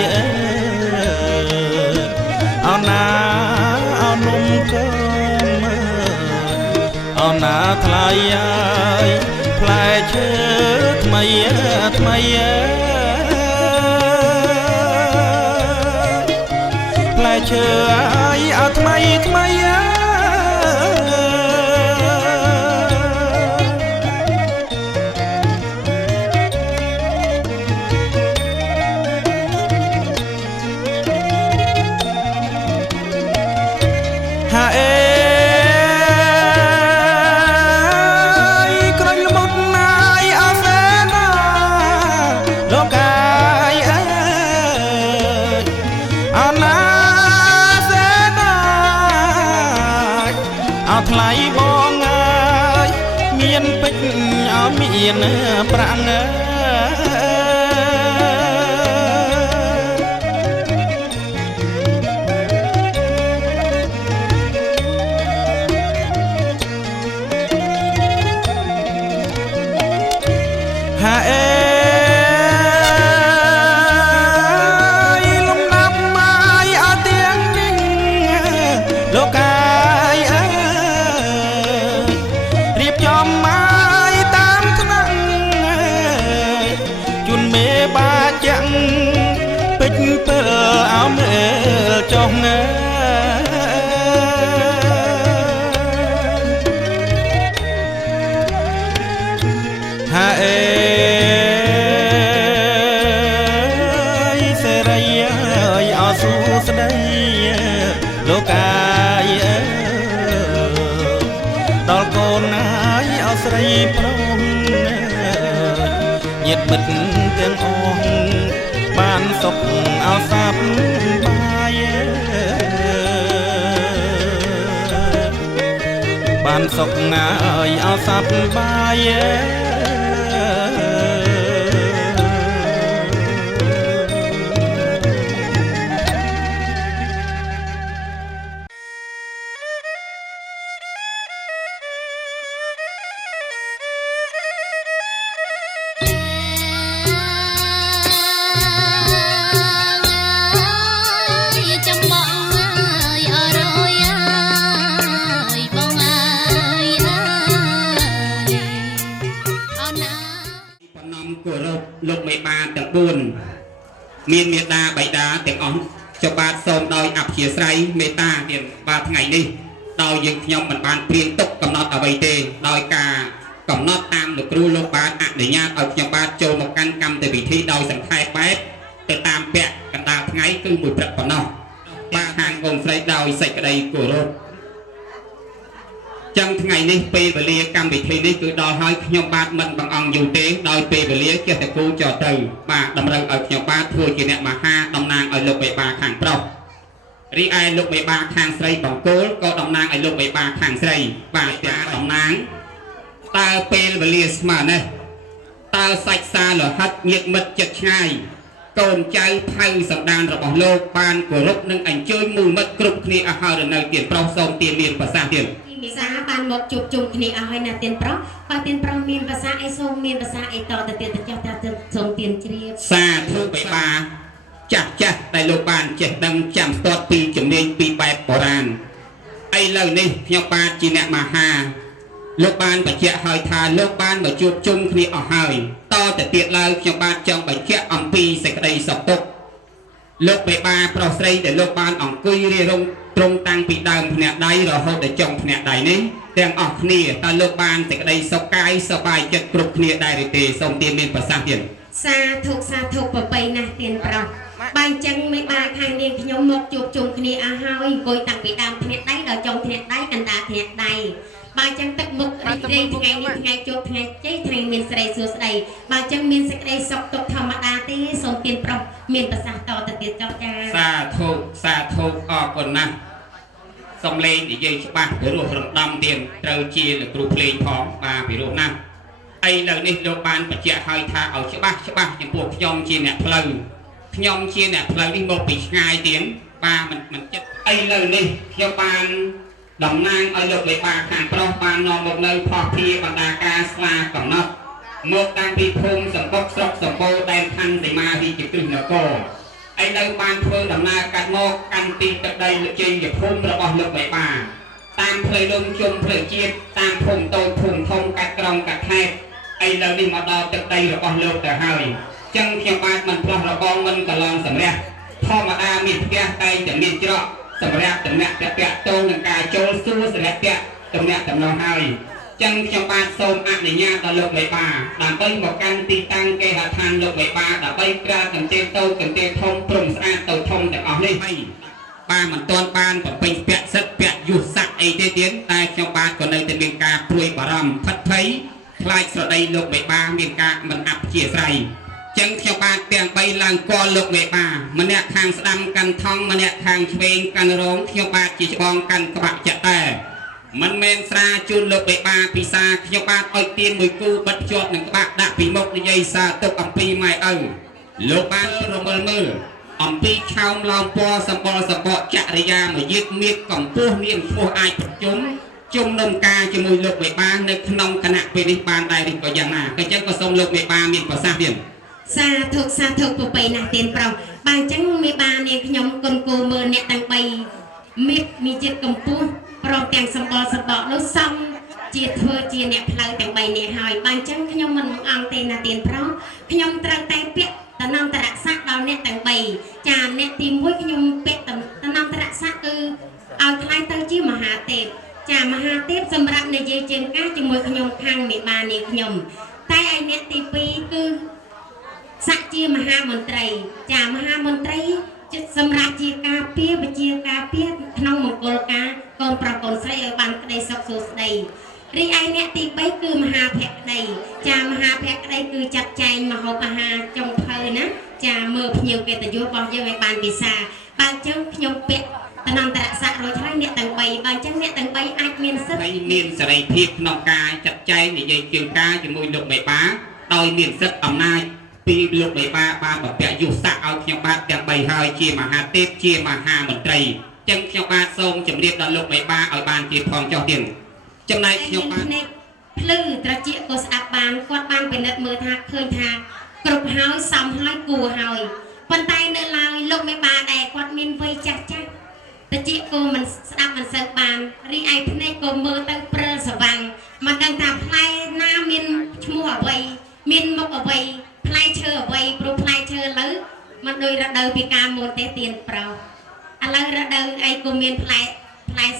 អោណាអនំកុំអោណាថ្លៃផ្លែឈើថ្មីថ្មីផ្លែឈើអើថ្មីថ្មីក្រោយល្មុតណាយអសែណាលោកកាយអណាសេណាអថ្លៃបងអើយមានពេជ្រអមានប្រាំងលំដាប់មកអត់ទៀងនេះលោកកាយរៀបចំមកតាមថ្នាក់ជូនមេបាចាំងពេជ្រពើអោមើលចុះសេរីអសួស្ដីលោកកាយដល់កូនណាយអស្រីប្រុសញាតិមិត្តទាំងអស់បានសុខអសប្បាយបានសុខណាយអសប្បាយលោកមេបាទាំង4មានមេដាបៃតាទាំងអស់ចុះបាទសូមដោយអព្យាស្រ័យមេត្តាទៀតបាទថ្ងៃនេះដោយយើងខ្ញុំមិនបានព្រៀងទុកកំណត់អ្វីទេដោយការកំណត់តាមលោកគ្រូលោកបាទអនុញ្ញាតឲ្យខ្ញុំបាទចូលមកកាន់កម្មវិធីដោយសង្ខេបបែបទៅតាមពាក់កណ្ដាលថ្ងៃគឺមួយព្រឹកប៉ុណ្ណោះបាទខាងកូនស្រីដោយសេចក្តីគោរព ចឹងថ្ងៃនេះពេលវេលាកម្មវិធីនេះគឺដល់ហើយខ្ញុំបាទមិនបង្អង់យូរទេដោយពេលវេលាចេះតែគូចោលទៅបាទតម្រូវឲ្យខ្ញុំបាទធ្វើជាអ្នកមហាតំណាងឲ្យលោកមេបាខាងប្រុសរីឯលោកមេបាខាងស្រីបង្គោលក៏តំណាងឲ្យលោកមេបាខាងស្រីបាទទាំងតំណាងតើពេលវេលាស្មើនេះតើសាច់សាលហិតញាតិមិត្តចិត្តឆ្ងាយកូនចៅផៅសម្ដានរបស់លោកបានគោរពនិងអញ្ជើញមូលមិត្តគ្រប់គ្នាអស់ហើយនៅទៀនប្រុសសូមទានមានប្រសាសន៍ទៀតមេសាបានមកជួបជុំគ្នាអស់ហើយណាទៀនប្រុសបើទៀនប្រុសមានប្រសាអីសូមមានប្រសាអីតទៅទៀតទៅចាស់តាសូមទៀនជ្រាបសាធុបេបាចាស់ដែលលោកបានចេះដឹងចាំស្ទាត់ពីជំនាញពីបែបបុរាណឥឡូវនេះខ្ញុំបាទជាអ្នកមហាលោកបានបញ្ជាក់ហើយថាលោកបានមកជួបជុំគ្នាអស់ហើយតទៅទៀតឡើងខ្ញុំបាទចង់បញ្ជាក់អំពីសេចក្តីសុខទុក្ខលោកបេបាប្រុសស្រីដែលលោកបានអង្គុយរៀបរងត្រង់តាំងពីដើមភ្នាក់ដៃរហូតដល់ចុងភ្នាក់ដៃនេះទាំងអស់គ្នាតើលោកបានសេចក្តីសុខកាយសប្បាយចិត្តគ្រប់គ្នាដែរឬទេសូមទានមានប្រសាសន៍ទៀតសាធុប្របីណាស់ទៀនប្រុសបើអញ្ចឹងមេបាខាងនាងខ្ញុំមកជួបជុំគ្នាអស់ហើយអង្គុយតាំងពីដើមភ្នាក់ដៃដល់ចុងភ្នាក់ដៃកណ្ដាលភ្នាក់ដៃបើអញ្ចឹងទឹកមុខរីករាយថ្ងៃនេះថ្ងៃជួបថ្ងៃជ័យថ្ងៃមានស្រីសួស្តីបើអញ្ចឹងមានសេចក្តីសុខទុក្ខធម្មតាទេសូមទៀនប្រុសមានប្រសាសន៍តទៅទៀតចុះចាសាធុអរគុណណាស់សំឡេងនិយាយច្បាស់ពីរោះរំដំទៀតត្រូវជាលោកគ្រូភ្លេងផងបាទពីរោះណាស់ឥឡូវនេះលោកបានបញ្ជាក់ឲ្យថាឲ្យច្បាស់ចំពោះខ្ញុំជាអ្នកផ្លូវខ្ញុំជាអ្នកផ្លូវនេះមកពីឆ្ងាយទៀតបាទមិនចិត្តឥឡូវនេះខ្ញុំបានតំណាងឲ្យលោកមេបាខាងប្រុសបាននាំមកនៅផោះភាបណ្ដាការស្លាកំណត់មកតាំងពីភូមិសម្បុកស្រុកសម្បូរដែនខណ្ឌសីមារាជគ្រឹះនគរឥឡូវបានធ្វើដំណើរកាត់មកកាន់ទីទឹកដីជ័យភូមិរបស់លោកមេបាតាមផ្លូវលំជុំផ្លូវជាតិតាមភូមិតូចភូមិធំកាត់ក្រុងកាត់ខេត្តឥឡូវនេះមកដល់ទឹកដីរបស់លោកទៅហើយចឹងខ្ញុំបាទមិនផ្លោះរបងមិនកន្លងសម្រាប់ធម្មតាមានផ្ទះតែតែមានច្រកសម្រាប់តំណាក់តាក់តងនឹងការចូលសួរសម្រាប់តាក់តំណាក់តំណងហើយចឹងខ្ញុំបាទសូមអនុញ្ញាតដល់លោកមេបាដើម្បីមកកាន់ទីតាំងគេហដ្ឋានលោកមេបាដើម្បីក្រាបកន្ទេលតូចកន្ទេលធំព្រំស្អាតតូចធំទាំងអស់នេះបាទមិនទាន់បានបំពេញពាក់សិទ្ធពាក់យុស័ក្តិអីទេទៀតតែខ្ញុំបាទក៏នៅតែមានការព្រួយបារម្ភផិតភ័យខ្លាចស្រដីលោកមេបាមានការមិនអព្យាស្រ័យចឹងខ្ញុំបាទទាំង3ឡើងកលលោកមេបាម្នាក់ខាងស្ដាំកាន់ថងម្នាក់ខាងឆ្វេងកាន់រងខ្ញុំបាទជាច្បងកាន់ក្បាក់ចាក់តែមិនមែនស្រាជូនលោកមេបាពិសាខ្ញុំបាទឲ្យទៀនមួយគូបិទជាប់នឹងក្បាក់ដាក់ពីមុខនិយាយសារទុកអំពីម៉ែឪលោកបានប្រមើលមើលអំពីឆោមឡោមពណ៌សម្បល់សបកចរិយាមួយយឺតមៀតកម្ពស់មានឈ្មោះអាចប្រជុំជុំនុំការជាមួយលោកមេបានៅក្នុងគណៈពេលនេះបានដែរឬក៏យ៉ាងណាក៏ចឹងក៏សូមលោកមេបាមានប្រសាសន៍ទៀតសាធុប្របីណាស់ទៀនប្រុសបើអញ្ចឹងមេបានាងខ្ញុំគុនគូមើលអ្នកទាំង3មានជាតិកម្ពស់ព្រមទាំងសម្បល់សបកនោះសំជាធ្វើជាអ្នកផ្លូវទាំង3នាក់ហើយបើអញ្ចឹងខ្ញុំមិនអង្គទេណាទៀនប្រុសខ្ញុំត្រូវតែពាក់តំណន្តរស័ក្តិដល់អ្នកទាំង3ចាអ្នកទី1ខ្ញុំពាក់តំណន្តរស័ក្តិគឺឲ្យខ្លាយទៅជាមហាទេពចាមហាទេពសម្រាប់និយាយជាងការជាមួយខ្ញុំខាងមេបានាងខ្ញុំតែឯអ្នកទី2គឺស័ក្តិជាមហាមន្ត្រីចាមហាមន្ត្រីសម្រាប់ជាការពារវិជាការពារក្នុងមង្គលការកូនប្រុសកូនស្រីឲ្យបានក្តីសុខសួស្តីរីឯអ្នកទី3គឺមហាភក្តីចាមហាភក្តីគឺចាត់ចែងមហូបអាហារចុងភៅណាចាមើលភ្ញៀវកិត្តិយសរបស់យើងឲ្យបានពិសាបើអញ្ចឹងខ្ញុំពាក់តំណន្តរស័ក្តិរួចហើយអ្នកទាំង3បើអញ្ចឹងអ្នកទាំង3អាចមានសិទ្ធិមានសេរីភាពក្នុងការចាត់ចែងនិយាយជាងការជាមួយលោកមេបាដោយមានសិទ្ធិអំណាចពីលោកមេបាបានបព្វយុស័ក្តិឲ្យខ្ញុំបាទទាំង3ហើយជាមហាទេពជាមហាមន្ត្រីចឹងខ្ញុំបាទសូមជម្រាបដល់លោកមេបាឲ្យបានជាផងចុះទៀតចំណែកខ្ញុំបាទភ្លឺត្រជាក៏ស្ដាប់បានគាត់បានពិនិត្យមើលថាឃើញថាគ្រប់ហើយសមហើយគួរហើយប៉ុន្តែនៅឡើយលោកមេបាដែរគាត់មានវ័យចាស់ត្រជាក៏មិនស្ដាប់មិនសូវបានរីឯភ្នែកក៏មើលទៅព្រើស្វាំងមិនដឹងថាផ្លែណាមានឈ្មោះអ្វីមានមុខអ្វីផ្លែឈើអ្វីព្រោះផ្លែឈើឥឡូវมันដូចរដូវពីការមុនទេទៀនប្រុសឥឡូវរដូវអីក៏មានផ្លែ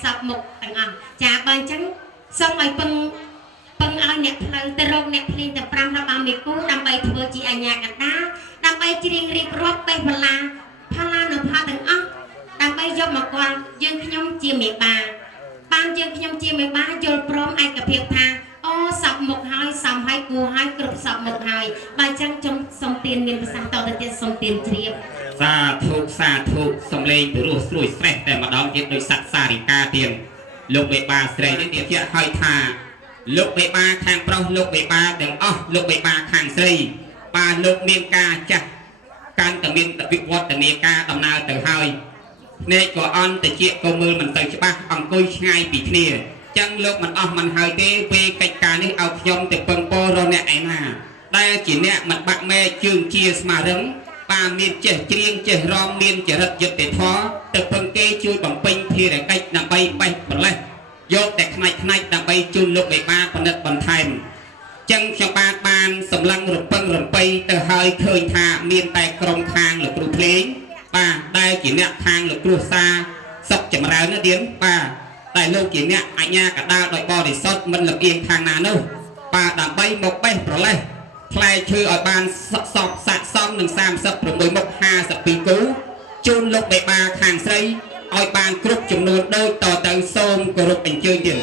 សពមុខទាំងអស់ចាបើអញ្ចឹងសូមឲ្យពឹងឲ្យអ្នកផ្លូវទៅរកអ្នកភ្លេងទាំង5របស់មេគូដើម្បីធ្វើជាអញ្ញាកណ្ដាលដើម្បីច្រៀងរៀបរាប់បេះបលាផល្លានុផលទាំងអស់ដើម្បីយកមកគាល់យើងខ្ញុំជាមេបាបើ បានយើងខ្ញុំជាមេបាយល់ព្រមឯកភាពថាអូសពមុខហើយសំហើយគួរហើយគ្រប់សពមុខហើយបើអញ្ចឹងខ្ញុំសុំទានមានប្រសាសន៍តទៅទៀតសុំទានជ្រាបសាធុសំលេងពីរោះស្រួយស្រេះតែម្ដងទៀតដោយស័ក្តិសារិកាទៀតលោកមេបាស្រីនេះទៀតឲ្យថាលោកមេបាខាងប្រុសលោកមេបាទាំងអស់លោកមេបាខាងស្រីបាទលោកមានការចាស់កាន់តែមានវិវត្តនាការដំណើរទៅហើយភ្នែកក៏អន់តិចក៏មើលមិនទៅច្បាស់អង្គុយឆ្ងាយពីគ្នាចឹងលោកមិនអស់មិនហើយទេពេលកិច្ចការនេះឲ្យខ្ញុំទៅពឹងពោរអ្នកឯណាដែលជាអ្នកមិនបាក់មែជើងជាស្មារឹងបានមានចេះច្រៀងចេះរំមានចរិតយុត្តិធម៌ទៅពឹងគេជួយបំពេញភារកិច្ចដើម្បីបេះប្រលេះយកតែផ្នែកដើម្បីជូនលោកមេបាបណ្ឌិតបន្ថែមចឹងខ្ញុំបានសម្លឹងរំពឹងរំបីទៅហើយឃើញថាមានតែក្រុមខាងលោកគ្រូភ្លេងបាទដែលជាអ្នកខាងលោកគ្រូសាសុកចម្រើនណាទៀតបាទតែលោកជាអ្នកអញ្ញាកដាលដោយបរិសុទ្ធមិនលំអៀងខាងណានោះបាទដើម្បីមកបេះប្រលេះផ្លែឈើឲ្យបានស័កសមនឹង36មុខ52គូជូនលោកមេបាខាងស្រីឲ្យបានគ្រប់ចំនួនដូចតទៅសូមគោរពអញ្ជើញទៀត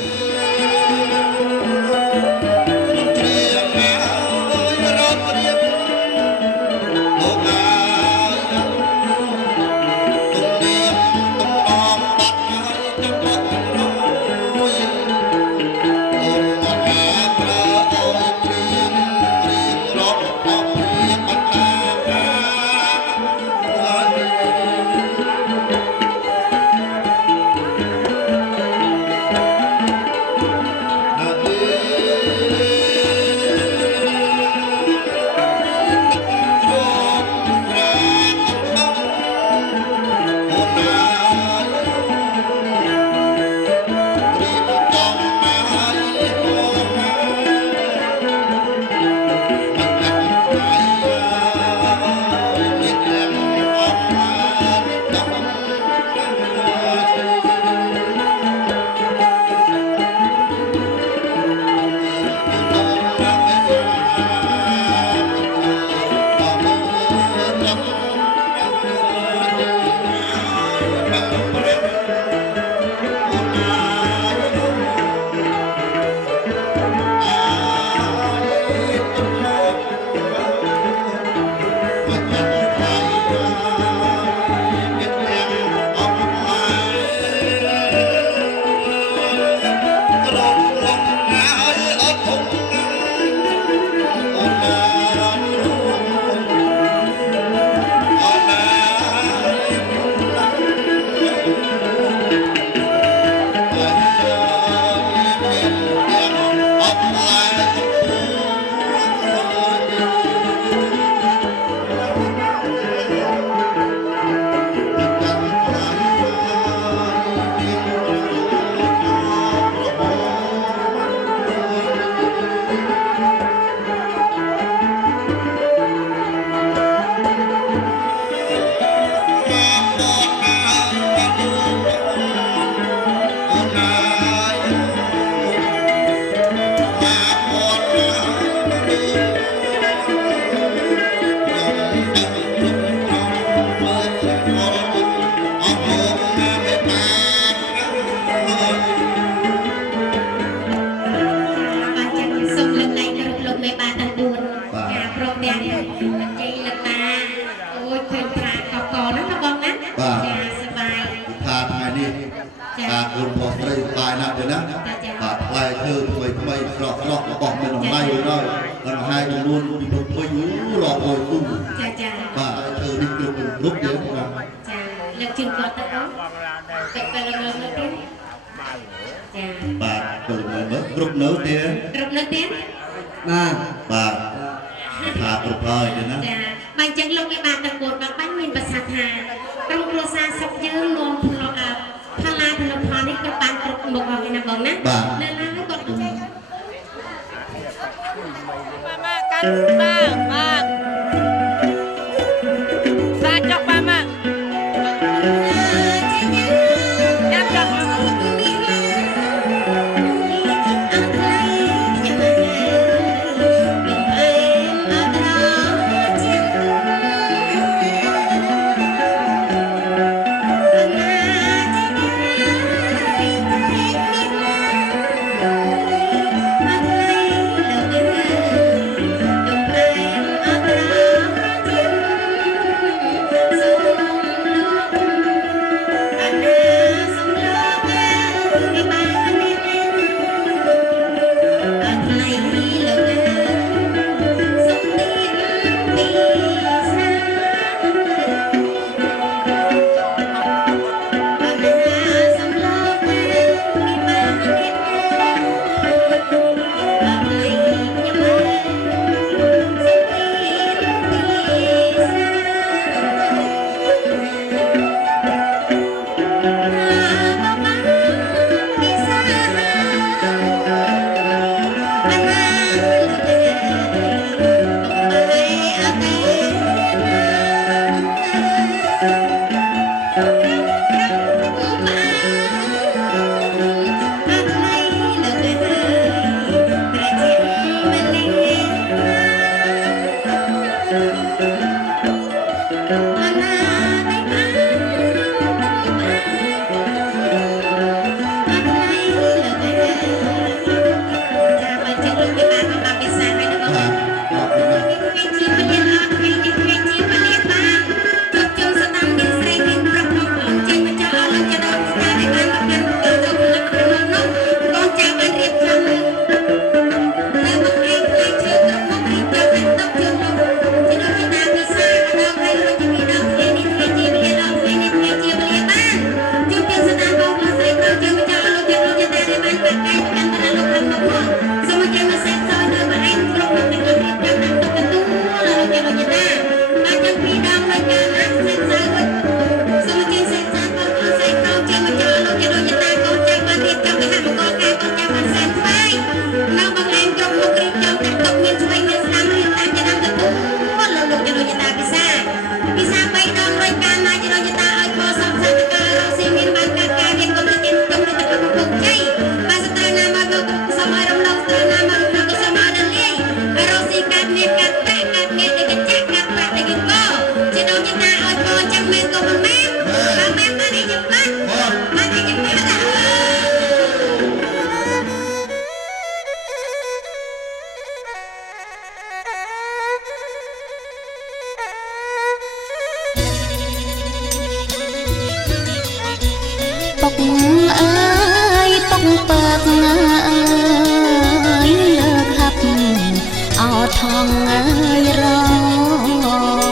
ថងអើយរ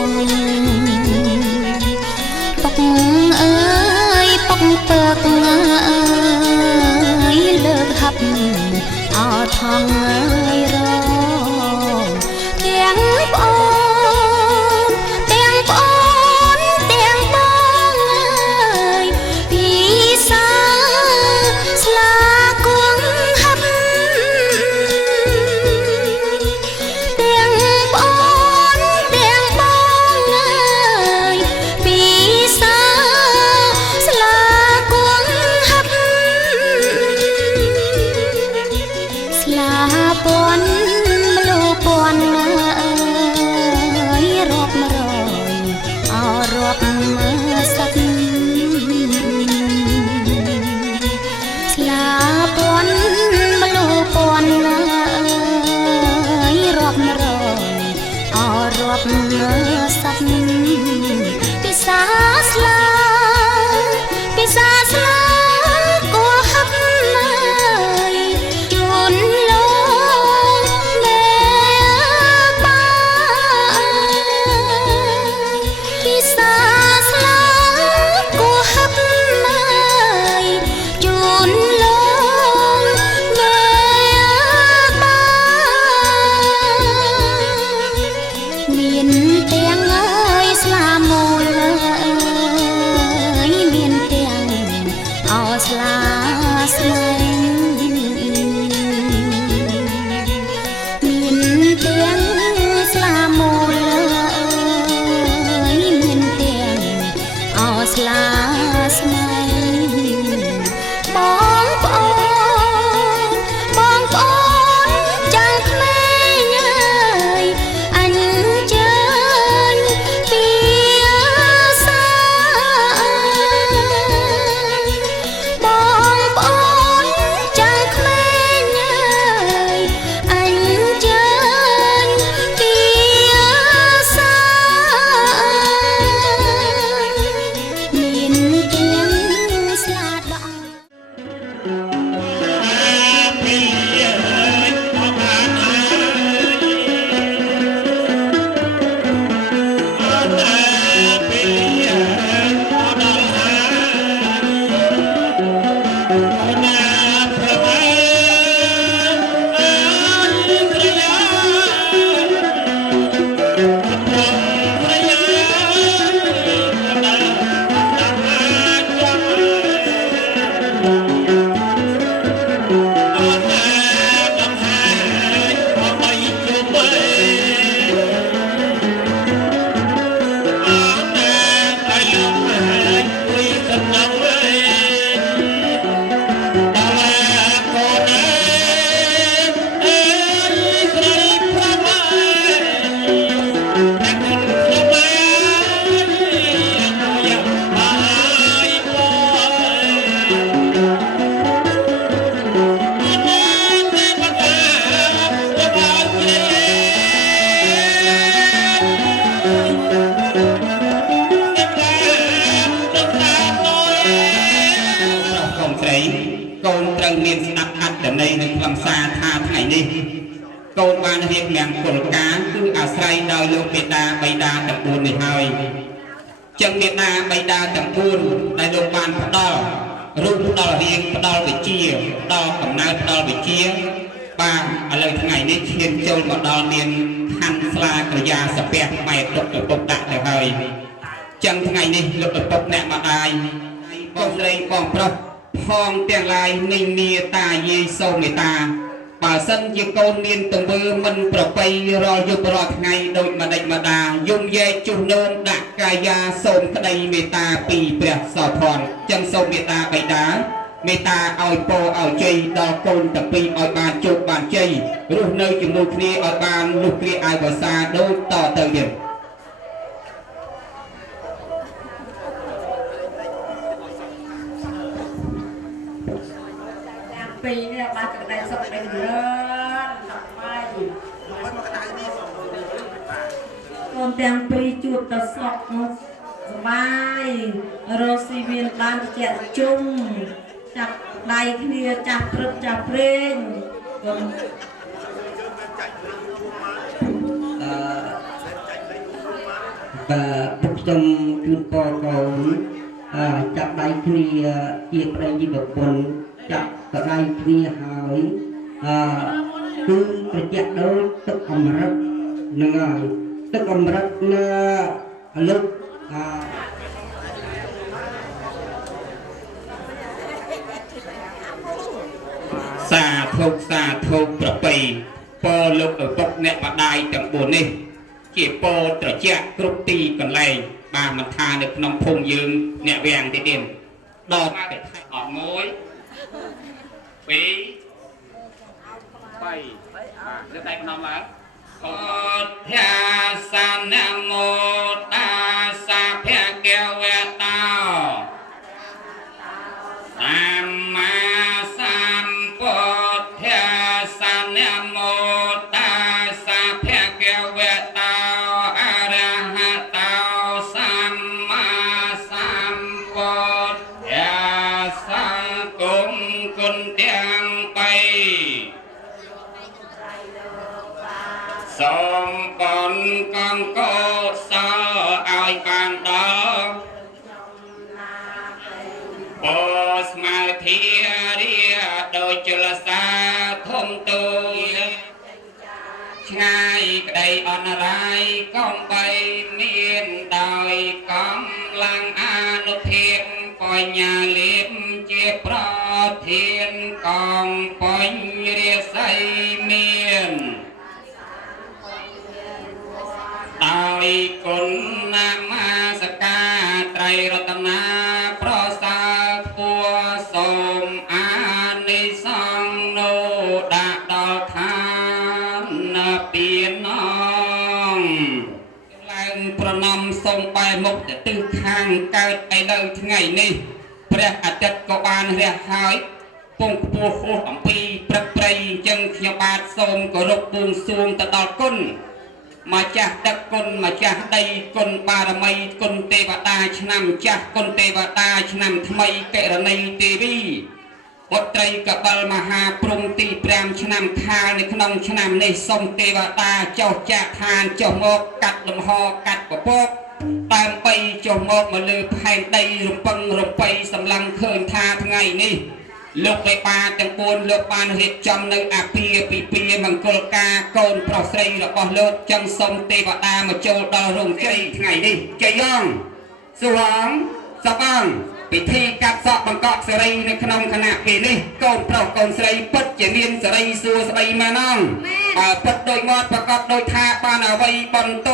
ងពុកអើយពុកពើកអើយលើកហាប់អោថងអើយរងទាំងប្អូនទាំងប្អូនទាំងបងអើយពីសាស្លាគង់ហាប់ទាំងប្អូនទាំងបងអើយពីសាស្លាគង់ហាប់ស្លាពន់មលោពន់អើយរាប់មករយអរាប់មើសឹកស្លាពន់មលោពន់អើយរាប់មករយអរាប់មើសឹកពិសាស្លាពិសាស្លាគួហាប់អើយជូនលោកមេបាពិសាស្លាគួហាប់អើយជូនលោកមេបាមានទាំងអើយស្លាមូលអើយមានទាំងអោស្លាស្លែងមានទាំងស្លាមូលអើយមានទាំងអោស្លាស្លែងបងប្អូនបងប្អូនចាំងក្មេងអើយអញ្ជើញពីសាបងប្អូនចាំងក្មេងអើយអញ្ជើញពីសាមានទាំងស្លាដក កូនត្រូវមានស្ដាប់អត្ថន័យនៃខ្លឹមសារថាថ្ងៃនេះកូនបានរៀបមង្គលការគឺអាស្រ័យដោយលោកបិតាបិតាទាំង4នេះហើយចឹងបិតាបិតាទាំង4ដែលលោកបានផ្ដល់រូបផ្ដល់រាងផ្ដល់វិជ្ជាផ្ដល់កំណើតផ្ដល់វិជ្ជាបានឥឡូវថ្ងៃនេះឈានចូលមកដល់មានខណ្ឌស្លាក្រយាសពះម៉ែទុកទៅពុកដាក់ទៅហើយចឹងថ្ងៃនេះលោកឪពុកអ្នកម្ដាយបងស្រីបងប្រុសផងទាំងឡាយនិញនាតាយាយសូមមេត្តាបើសិនជាកូនមានទង្វើមិនប្រពៃរាល់យប់រាល់ថ្ងៃដូចម្ដេចម្ដាយំយែកជុះនោមដាក់កាយាសូមក្តីមេត្តាពីព្រះសោភ័ណ្ឌចឹងសូមមេត្តាបិតាមេត្តាឲ្យពរឲ្យជ័យដល់កូនទាំងពីរឲ្យបានជោគបានជ័យរស់នៅជាមួយគ្នាឲ្យបានលុះគ្រាអាយវសាដូចតទៅទៀតពីនេះបានក្តីសុខដីច្រើនបាយកូនទាំងពីរជួបទៅសុខមកសបាយរស់ស៊ីមានបានជាជុំចាប់ដៃគ្នាចាប់ព្រឹកចាប់ព្រេងកូន ពុកខ្ញុំជូនពរកូនចាប់ដៃគ្នាជាប្តីជាប្រពន្ធចាប់ដៃគ្នាហើយគឺត្រជាក់ដូចទឹកអមរិតនឹងហើយទឹកអមរិតនៅលោកសាធុប្របីពោលោកឪពុកអ្នកបដាយទាំង4នេះជាពោត្រជាក់គ្រប់ទីកន្លែងបានមិនថានៅក្នុងភូមិយើងអ្នកវាំងទេទៀតដល់តែថៃអត់1 2 3បាទលើកដៃម្ដងឡើងអត់ធាសានមោតាសាភៈកេវៈតោសម្មាសម្ពុទ្ធសានមោតាសាភៈកេវៈតោអរហតោសម្មាសម្ពុទ្ធសង្គមគុណទាំង3សូមបំកំកោសលឲ្យបានដល់ពោស្មារតីរាដោយចលសាធំទូលឆ្ងាយក្តីអនរាយកុំបីមានដោយកម្លាំងអនុភាពបញ្ញាលៀបជាប្រធានកងបញ្ញរាសីមានដោយគុណណាមាសកាត្រៃរតនាប្រសើរខ្ពស់សូមអានិសង្ឃនោះដាក់ដល់ឋានពីណងឡើងប្រណម្យសូមបែរមុខទៅទិសខាងកើតឥឡូវថ្ងៃនេះព្រះអាទិត្យក៏បានរះហើយពងខ្ពស់ហួសអំពីព្រឹកព្រៃអញ្ចឹងខ្ញុំបាទសូមគោរពបួងសួងទៅដល់គុណម្ចាស់ទឹកគុណម្ចាស់ដីគុណបារមីគុណទេវតាឆ្នាំចាស់គុណទេវតាឆ្នាំថ្មីកិរណីទេវីបុត្រីកបិលមហាព្រំទី5ឆ្នាំខាលនៅក្នុងឆ្នាំនេះសូមទេវតាចុះចាក់ឋានចុះមកកាត់លំហកាត់ពពកដើម្បីចុះមកលើផែនដីរំពឹងរំបីសម្លឹងឃើញថាថ្ងៃនេះលោកបេបាទាំង4លោកបានរៀបចំនៅអាពាហ៍ពិពាហ៍មង្គលការកូនប្រុសស្រីរបស់លោកចឹងសូមទេវតាមកចូលដល់រោងជ័យថ្ងៃនេះជ័យយ៉ងសុវងសបងពិធីកាត់សក់បង្កក់សេរីនៅក្នុងគណៈពេលនេះកូនប្រុសកូនស្រីពិតជាមានសេរីសួស្តីមែនងពិតដោយមាត់ប្រកបដោយថាបានអ្វីបន្ត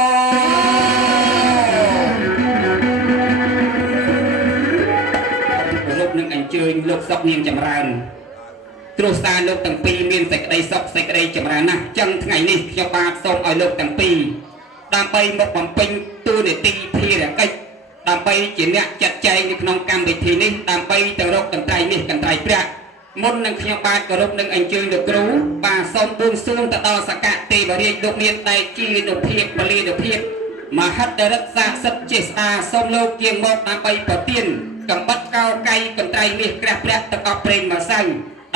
លោកនឹងអញ្ជើញលោកសុកនាងចម្រើនទ្រោះសារលោកទាំងពីរមានសេចក្តីសុខសេចក្តីចម្រើនណាស់ចឹងថ្ងៃនេះខ្ញុំបាទសូមឲ្យលោកទាំងពីរដើម្បីមកបំពេញតួនាទីភារកិច្ចដើម្បីជាអ្នកចាត់ចែងនៅក្នុងកម្មវិធីនេះដើម្បីទៅរកកន្ត្រៃនេះកន្ត្រៃព្រះមុននឹងខ្ញុំបាទគោរពនឹងអញ្ជើញលោកគ្រូបាទសូមបួងសួងទៅដល់សកៈទេវរាជលោកមានតែជានុភាពបលីនុភាពមហិទ្ធិរិទ្ធស័ក្តិសិទ្ធិជាស្ដាសូមលោកជាងមកដើម្បីប្រទានកំបិតកោកៃកន្ត្រៃមាសក្រាស់ព្រះទឹកអប់ប្រេងម្សៅ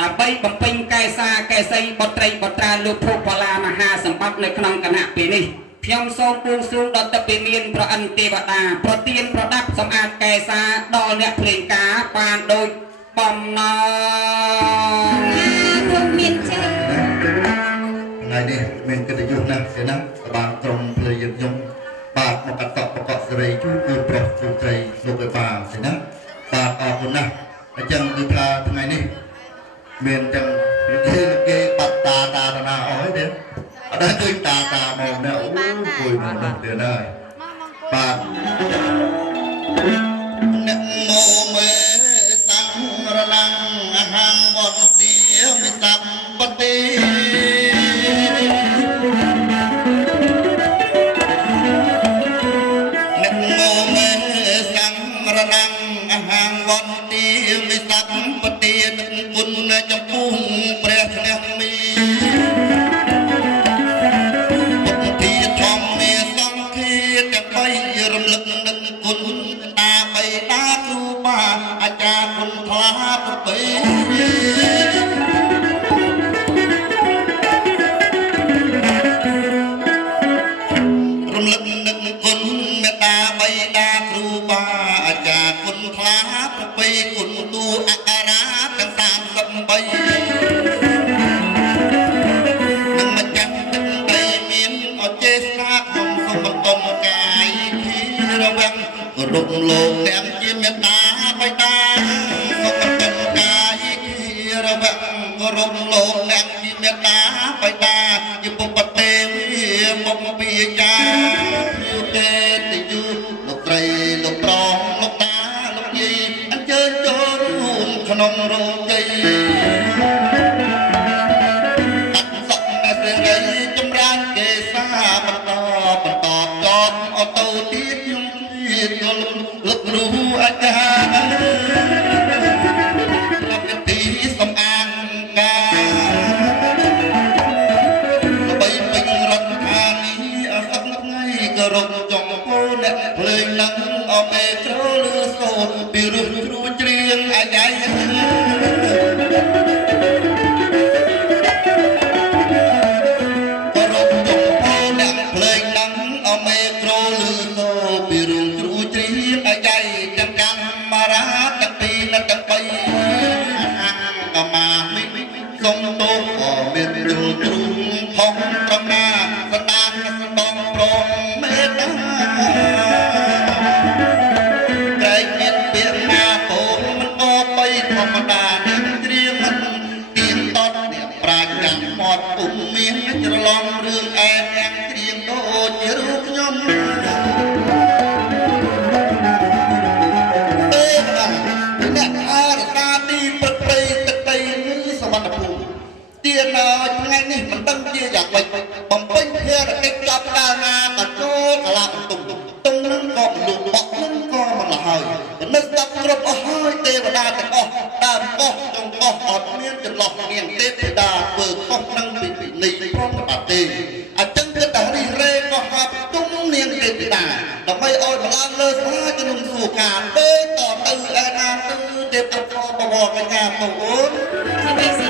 ដើម្បីបំពេញកែសាកែសីបុត្រីបុត្រាលោកភពលាមហាសម្បត្តិនៅក្នុងគណៈពេលនេះខ្ញុំសូមបួងសួងដល់ទឹកពីមានប្រអិនទេវតាប្រទានប្រដាប់សម្អាតកែសាដល់អ្នកភ្លេងការបានដូចបំណងគុំមានជ័យថ្ងៃនេះមានកិត្តិយសណាស់ទេណាបានក្រុមភ្លេងខ្ញុំបាទមកកាត់តបប្រកបសេរីជួយគឺប្រុសស្ត្រីលោកឯបាទេណាបាទអរគុណណាស់អញ្ចឹងគឺថាថ្ងៃនេះមានទាំងគេបាត់តាណាអស់ទេអត់ឃើញតាមកណាអូគួយមកនោះទៀតហើយបាទអ្នកមោមេសង្រលំអហង្វន្តិមិសម្បតិអ្នកមោមេសង្រលំអហង្វន្តិមិសម្បតិគុណចំពោះព្រះឈ្នះមីរំលឹកនឹកគុណតាបៃតាគ្រូបាអាចារ្យគុណថ្លាប្រពៃ มโลกแดงยิ้มเมตตาไปตาสุขเป็นกายระวังรมโลกแดงยิ้มเมตตาไปตายิปปเตวิมมปีจาอยู่เกติอยู่ลูกไตรลูกตรองลูกตาลูกยีอันเชิญโจรขนมโรตีตัดสองแม่เสียงไรจำรานเกษาบรรดาบรรดาจอดเอาเต้าตียุ่งที่ตัวลุกรู้อาจารย์รับเป็นตีสำอางกาใบเป็นรันทานี้อาสักนักไงกระรงจงโพเน็ตเพลงนังเอาไปโจลือโซปีรุ่งรู้เจียงอาใหญ่ทรงโตก่อเมียนดูตรุงทองตรนาสนานสนองโปร่งเมตตาใจเย็นเปียกหน้าโตมันก็ไปธรรมดาเนียเรียงมันเตียงตอดเนี่ยปราดจังหมดปุ่มเมียจะลองเรื่องแอบแองเรียงโตจะรู้ยมเตียนไงนี่มันตั้งเตียอย่างไรบำเพ็ญเพื่อเก็บจับดานากระโจกลาตุ่มตรงนั้นก็ลุกบอกนั้นก็มันละหายมันนึกตับกรบหายเทวดาแต่ก็ตามก็จงก็อดเมียนจะหลอกเมียนเทวดาเปิดก็นั่งปิดในพร้อมปาเตอาจังก็แต่ดีเร่ก็หับจุ้งเนียนเทวดาแต่ไม่อ่อนพลังเลยซาจะนุ่งสู่การเดินต่อตื้อแอนนาตื้อเด็บอับพอบอกกันยาโตที่ไม่สิ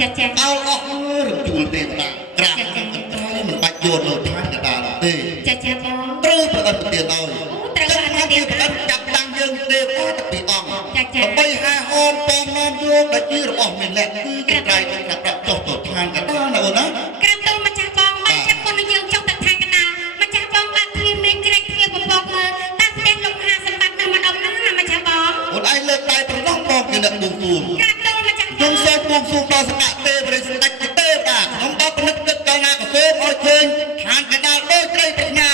จ้าจ้าเอาออกหรือจูนเตะตากราบกันใต้มันปัดโยนเราท่านกระดาษเตะตรึเปิดเตียนเอาจับดังยังเตะก็ตะปีอ่องไปหาหอมปอมน้ำโยกแต่ยี่ระบอกมันแหละคือกระไรกระปรับจบตัวทานกระดาษนะโอ้นะกระตุ้นมาจากบองมาจากคนยืนจงตัดทางกระดาษมาจากบองอัดทีมเมฆเล็กเทียบบอกมือตั้งเต้นลงหาสมบัตินำมาดมน้ำมาจากบองคนไอ้เลิกตายเพราะน้องบองกินดักบุกซูมยงโซ่บุกซูมต่อสกัดเตะบริสุทธิ์เตะบ้าน้องบองนึกตึกกองนากับโซ่คอยเชิญทานกระดาษโดยใจปัญญา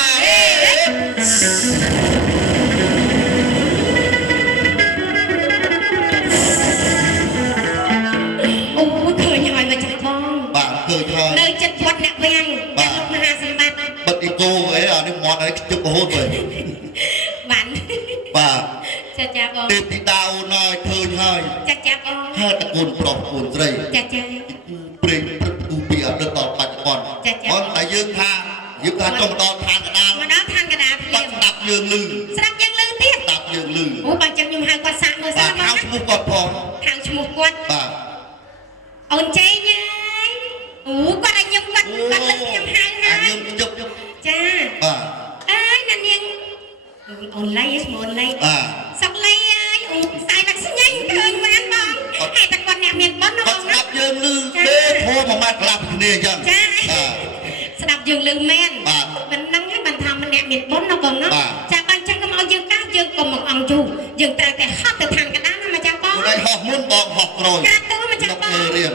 nơi chất quật nặng với anh bà lúc mà hà sân bát bật đi cô ấy à nhưng món ấy chụp hôn rồi bạn bà chà chà con tìm thì đau nói thơ hơi chà chà con hai ta cuốn prop cuốn dây chà chà bring u bia đượcต่อ ปัจจุบันคนแต่ยืมทางจงตอนทางกระดานมาด้านทางกระดานปัดดับยืงลือสลับยืงลือเตี้ยดับยืงลือโอ้บางจังยุ่งหางกวาดสามมือสลับมาทางชมุกกอดพอทางชมุกกอดเอาใจเนี่ย អូគាត់ឲ្យខ្ញុំគាត់លើកខ្ញុំហៅហើយខ្ញុំជប់ ចាបាទអើយណានាងអូនឡៃស្មូនឡៃសុកឡៃអើយអូស្អាយបាក់ស្ញាញ់ឃើញមែនបងហើយតែគាត់អ្នកមានបុណ្យណាបងណាស្ដាប់យើងលឺទេធម៌មួយម៉ាត់ក្លាប់គ្នាអញ្ចឹងចាស្ដាប់យើងលឺមែនមិនដឹងទេមិនថាម្នាក់មានបុណ្យណាបងណាចាបានចឹងកុំឲ្យយើងកាសយើងកុំមកអង្គជូយើងត្រូវតែហត់ទៅខាងកណ្ដាលណាម្ចាស់បងហើយហោះមុនបងហោះក្រោយចាទៅម្ចាស់បងរៀង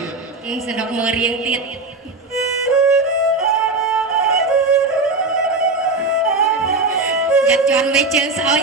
សនុកមើលរៀងទៀតយ៉ាត់ជន់មេជើងស្អុយ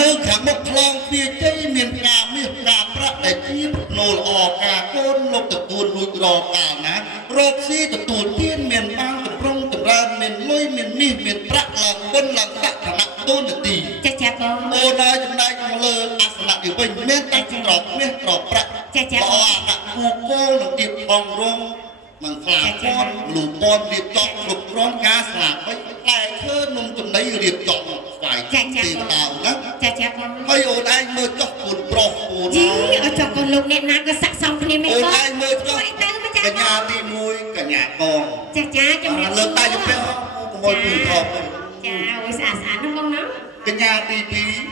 នៅខាងមុខខ្លងទ្វារជ័យមានការមាសការប្រាក់ដែលជាភ្នូល្អការកូនលោកទទួលរួចរាល់កាលណារកស៊ីទទួលទានមានបានចម្រុងចម្រើនមានលុយមានមាសមានប្រាក់ឡើងបុណ្យឡើងសក្ខណៈទូនទីចាបងអូនហើយចំណែកមកលើអាសនៈនេះវិញមានតែក្របមាសក្របប្រាក់ល្អអាណគូគោលនឹងទៀបផងរងមិនខ្លាចពន់លូពន់រៀបចំគ្រប់គ្រាន់ការស្លាប់វិញតែឃើញនំចំណីរៀបចំស្វាយទេវតាណាចាបងហើយអូនឯងមើលចុះគូនប្រុសអូនជីអត់ចុះកូនលោកអ្នកណាក៏ស័ក្តិសមគ្នាមែនបងអូនឯងមើលចុះកញ្ញាទី1កញ្ញាកងចាជំរាបលើកតែជំរាបកុំឲ្យពូថប់ចាអូស្អាតស្អាតណាបងណាកញ្ញាទី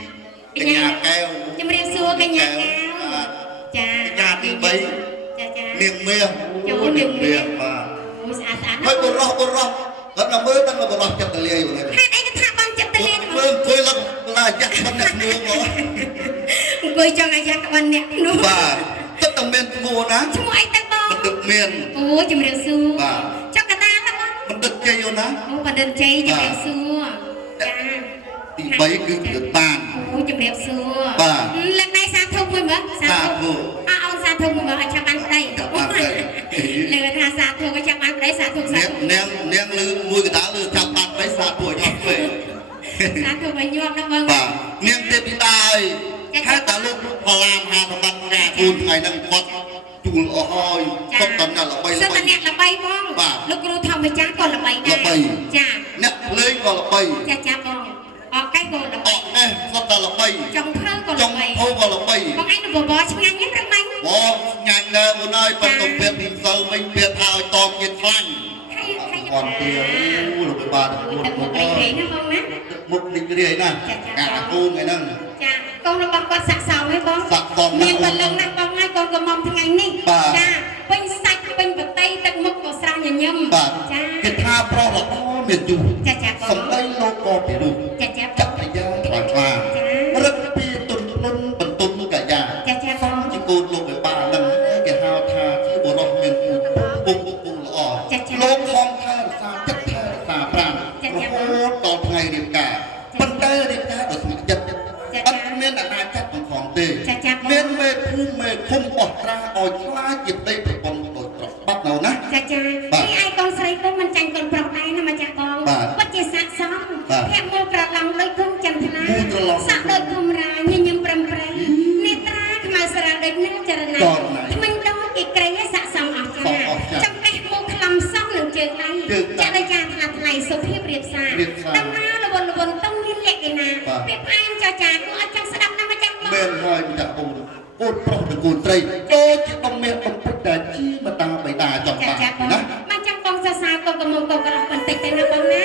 2កញ្ញាកែវជំរាបសួរកញ្ញាកែវចាកញ្ញាទី3ចានាងមាសចូលនាងមាសបាទអូស្អាតស្អាតណាហើយបរោះគាត់ទៅមើលតែបរោះចិត្តតលាយហ្នឹងហេតុអីក៏ថាបងចិត្តតលាយមើលអង្គុយឡើងឡាយ៉ាក់មិនអ្នកនួងអង្គុយចង់អាយ៉ាក់ក្បិនអ្នកនួងបាទទឹកតែមានឈ្មោះណាឈ្មោះអីទៅបងបណ្ឌិតមានអូជំរាបសួរបាទចុះកតាណាបងបណ្ឌិតជ័យអូណាអូបណ្ឌិតជ័យជំរាបសួរចាទី3គឺបណ្ឌិតបានអូជំរាបសួរបាទលើកដៃសាធុមួយមើលសាធុអូនសាធុមួយមើលឲ្យចាំបានប្តីលើកថាសាធុក៏ចាំបានប្តីសាធុសាធុនាងលឺមួយកដាលឺចាំបានប្តីសាធុឲ្យអត់ពេកសាធុឲ្យញាប់ណាបងបាទនាងទេពីតាអើយហេតុតែលោកបលាមហាសម្បត្តិការគូនថ្ងៃហ្នឹងគាត់ជួលអស់ហើយសុទ្ធតែអ្នកល្បីសុទ្ធតែអ្នកល្បីបងលោកគ្រូធម្មចាស់ក៏ល្បីដែរចាអ្នកភ្លេងក៏ល្បីចាបងអកែក៏ល្បីសុទ្ធតែល្បីចុងភើក៏ល្បីក៏ល្បីបងឯងបបរឆ្ងាញ់ហ្នឹងរឹងម៉េចបងឆ្ងាញ់ដែរអូនអើយប៉ុន្តែពេលពីសូវមិញពេលថាឲ្យតបទៀតខ្លាញ់គាត់ទៀតលោកបាទមុខរីករាយណាបងណាមុខរីករាយណាកាកូនថ្ងៃហ្នឹងចាកូនរបស់គាត់ស័ក្តិសមហើយបងស័ក្តិសមមានបលឹងណាស់បងហើយកូនកំមុំថ្ងៃនេះចាពេញសាច់ពេញបតីទឹកមុខក៏ស្រស់ញញឹមចាគេថាប្រុសល្អមានយុចាសំដីលោកក៏ពីរុចាចាក់ប្រយាខ្លាំងខ្លាំងរឹកពីទុនលុនបន្ទុនកាយាសំជាកូនលោកបានហ្នឹងគេហៅថាជាបរិសុទ្ធមានពុកល្អលោកខំថែរក្សាចិត្តថែរក្សាប្រាណរហូតដល់ថ្ងៃរៀបការប៉ុន្តែរៀបការដោយស្ម័គ្រចិត្តអត់មានអាណាចក្របង្ខំទេមានមេភូមិមេឃុំបោះត្រាឲ្យខ្លាចជាដីប្រពន្ធដោយត្រង់បាត់នៅណាចានេះឯងកូនស្រីគុំមិនចាញ់កូនប្រុសដែរណាម្ចាស់បងពិតជាស័ក្តិសមភ័ក្រមកប្រឡងដូចគុំចន្ទនាសាក់ដូចគុំរាញញឹមប្រំប្រៃនេត្រាខ្មៅស្រាលដូចនឹងចរណាថ្មិញដោគេក្រៃឲ្យស័ក្តិសមអស់ចាចំកេះមកខ្លំសំនឹងជើងដៃចាក់ដោយចាថ្លាថ្លៃសុភាពរៀបសារដំណើរលវនតំមានលក្ខណៈពេលផ្អែមចចាគួរឲ្យចង់ស្ដាប់ណាម្ចាស់បងមែនហើយម្ចាស់បងកូនប្រុសនិងកូនស្រីដូចជាដំមានបំពេញតែជាមតាបិតាចង់បានណាមកចាំបងសរសើរកូនកុំកុំកន្លះបន្តិចទៅណាបងណា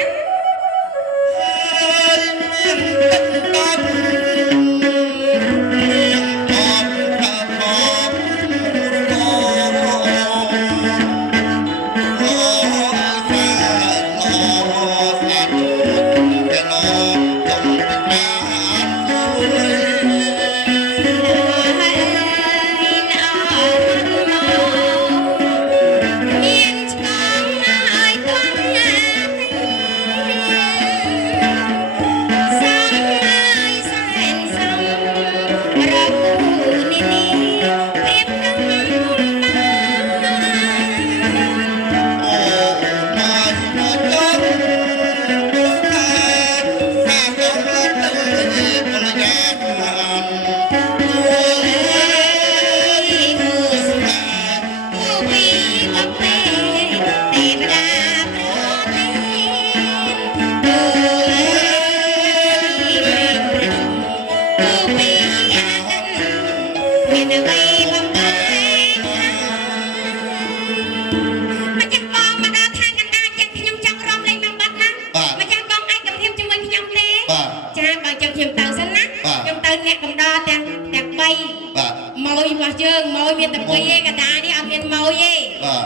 យើងម៉ួយមានតែពីរឯងកតានេះអត់មានម៉ួយទេ បាទ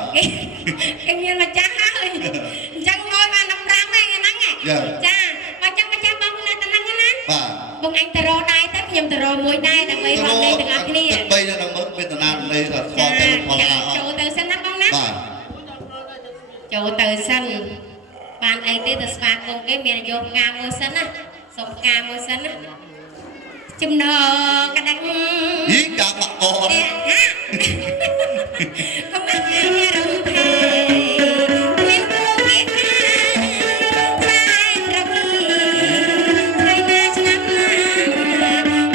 គេមានម្ចាស់ហើយអញ្ចឹងម៉ួយបាន15ហ្នឹងហ្នឹងចាបើចឹងម្ចាស់បងនៅតែហ្នឹងណា បាទ បងអញទៅរកដែរទៅខ្ញុំទៅរកមួយដែរដើម្បីរកលេខទាំងអស់គ្នា 3នៅក្នុងមើលមានតាណានៃថាស្គាល់តែផលអាអត់ ចូលទៅសិនណាបងណា បាទ ចូលទៅសិនបានអីទេទៅស្វាគមន៍គេមានយកផ្កាមួយសិនណាសុំផ្កាមួយសិនណាចំណកដាច់ យីកាបាក់កោ ទេហាកុំអត់មានរំភេមានគូគេខាខ្លាយរវីថ្ងៃណាឆ្នាំណា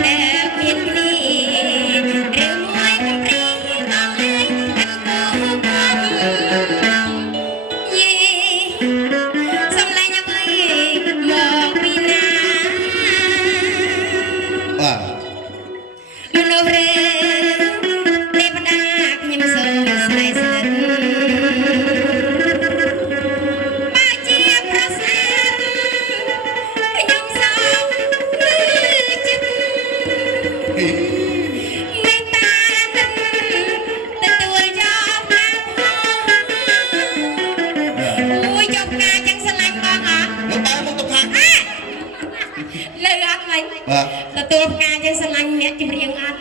ដែលមានគ្នាឬមួយកំព្រីបងអើយអត់គូគាត់យេសំឡាញ់អ្វីមកពីណា បាទ មនុស្សរេទេវតាខ្ញុំសូមស្នេហ៍ស្និទ្ធបើជាប្រសាទខ្ញុំសូមចិត្តមេត្តាទទួលយកផ្កាអូយយកផ្កាចឹងស្រឡាញ់បងអត់ លោកបាយមកទៅខាង លើអត់វិញ បាទ ទទួលផ្កាចឹងស្រឡាញ់អ្នកចម្រៀងអត់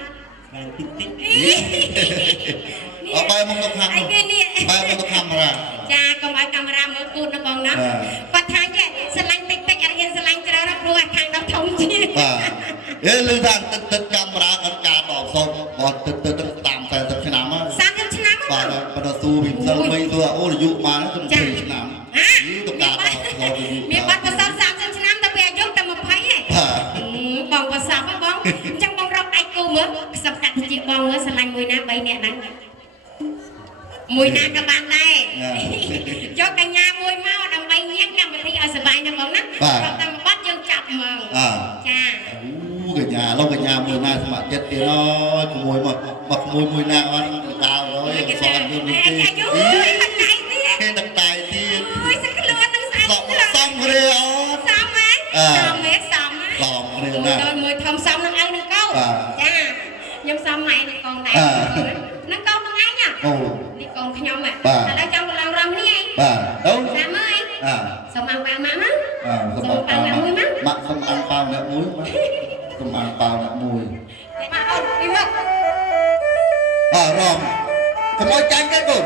អបាយមកទៅខាង អីគេនេះ បាយមកទៅកាមេរ៉ា ចាកុំឲ្យកាមេរ៉ាមើលគូតណាបងណាគាត់ថាចេះស្រឡាញ់តិចតិចអត់ហ៊ានស្រឡាញ់ច្រើនណាព្រោះអាខាងដល់ធំជាង បាទហេលឺថាទឹកកាមេរ៉ាគាត់ការដកសោតបត់ទឹកតាម40ឆ្នាំហើយ 30ឆ្នាំ បាទបើដល់ទូពីសិលមីទូអូអាយុបានទៅ20ឆ្នាំយូរទៅការដកសោត មានបាត់ប្រសព30ឆ្នាំទៅពីអាយុតែ20ឯង បាទ បងប្រសពហ៎បងអញ្ចឹងបងរកដៃគូមើលខ្សឹបកាត់ជាបងមើលស្រឡាញ់មួយណា3នាក់ហ្នឹងមួយណាក៏បានដែរយកកញ្ញាមួយមកដើម្បីញ៉ាំកម្មវិធីឲ្យសប្បាយណាបងណារកតែមួយបាត់យើងចាប់ហ្មងចា អូកញ្ញាលោកកញ្ញាមួយណាស្ម័គ្រចិត្តទៀតអើយក្មួយមកក្មួយមួយណាអត់ដើរហើយសក់យើងនេះទេ អាយុមិនដៃទៀត គេទឹកតែទៀត អូយសឹកខ្លួននឹងស្អាត សំគ្រាអត់ សំហ៎សំហ៎សំ សំគ្រា ណា ណា ដល់មួយធំសំនឹងឯងនឹងកូនចាខ្ញុំសំម៉ែនឹងកូនដែរនឹងកូននឹងឯង អូ នេះកូនខ្ញុំហ៎ឥ បាទ ឡូវចង់ឡើងរំនេះឯង បាទទៅ តាមមើលឯងសុំអង្គប៉ាម៉ាក់ណា សំអាងប៉ាមួយម៉ាក់សំអាងប៉ាអ្នកមួយសំអាងប៉ាអ្នកមួយ ម៉ាក់អូនពីមករ ំកុំឲ្យចាញ់ទេកូន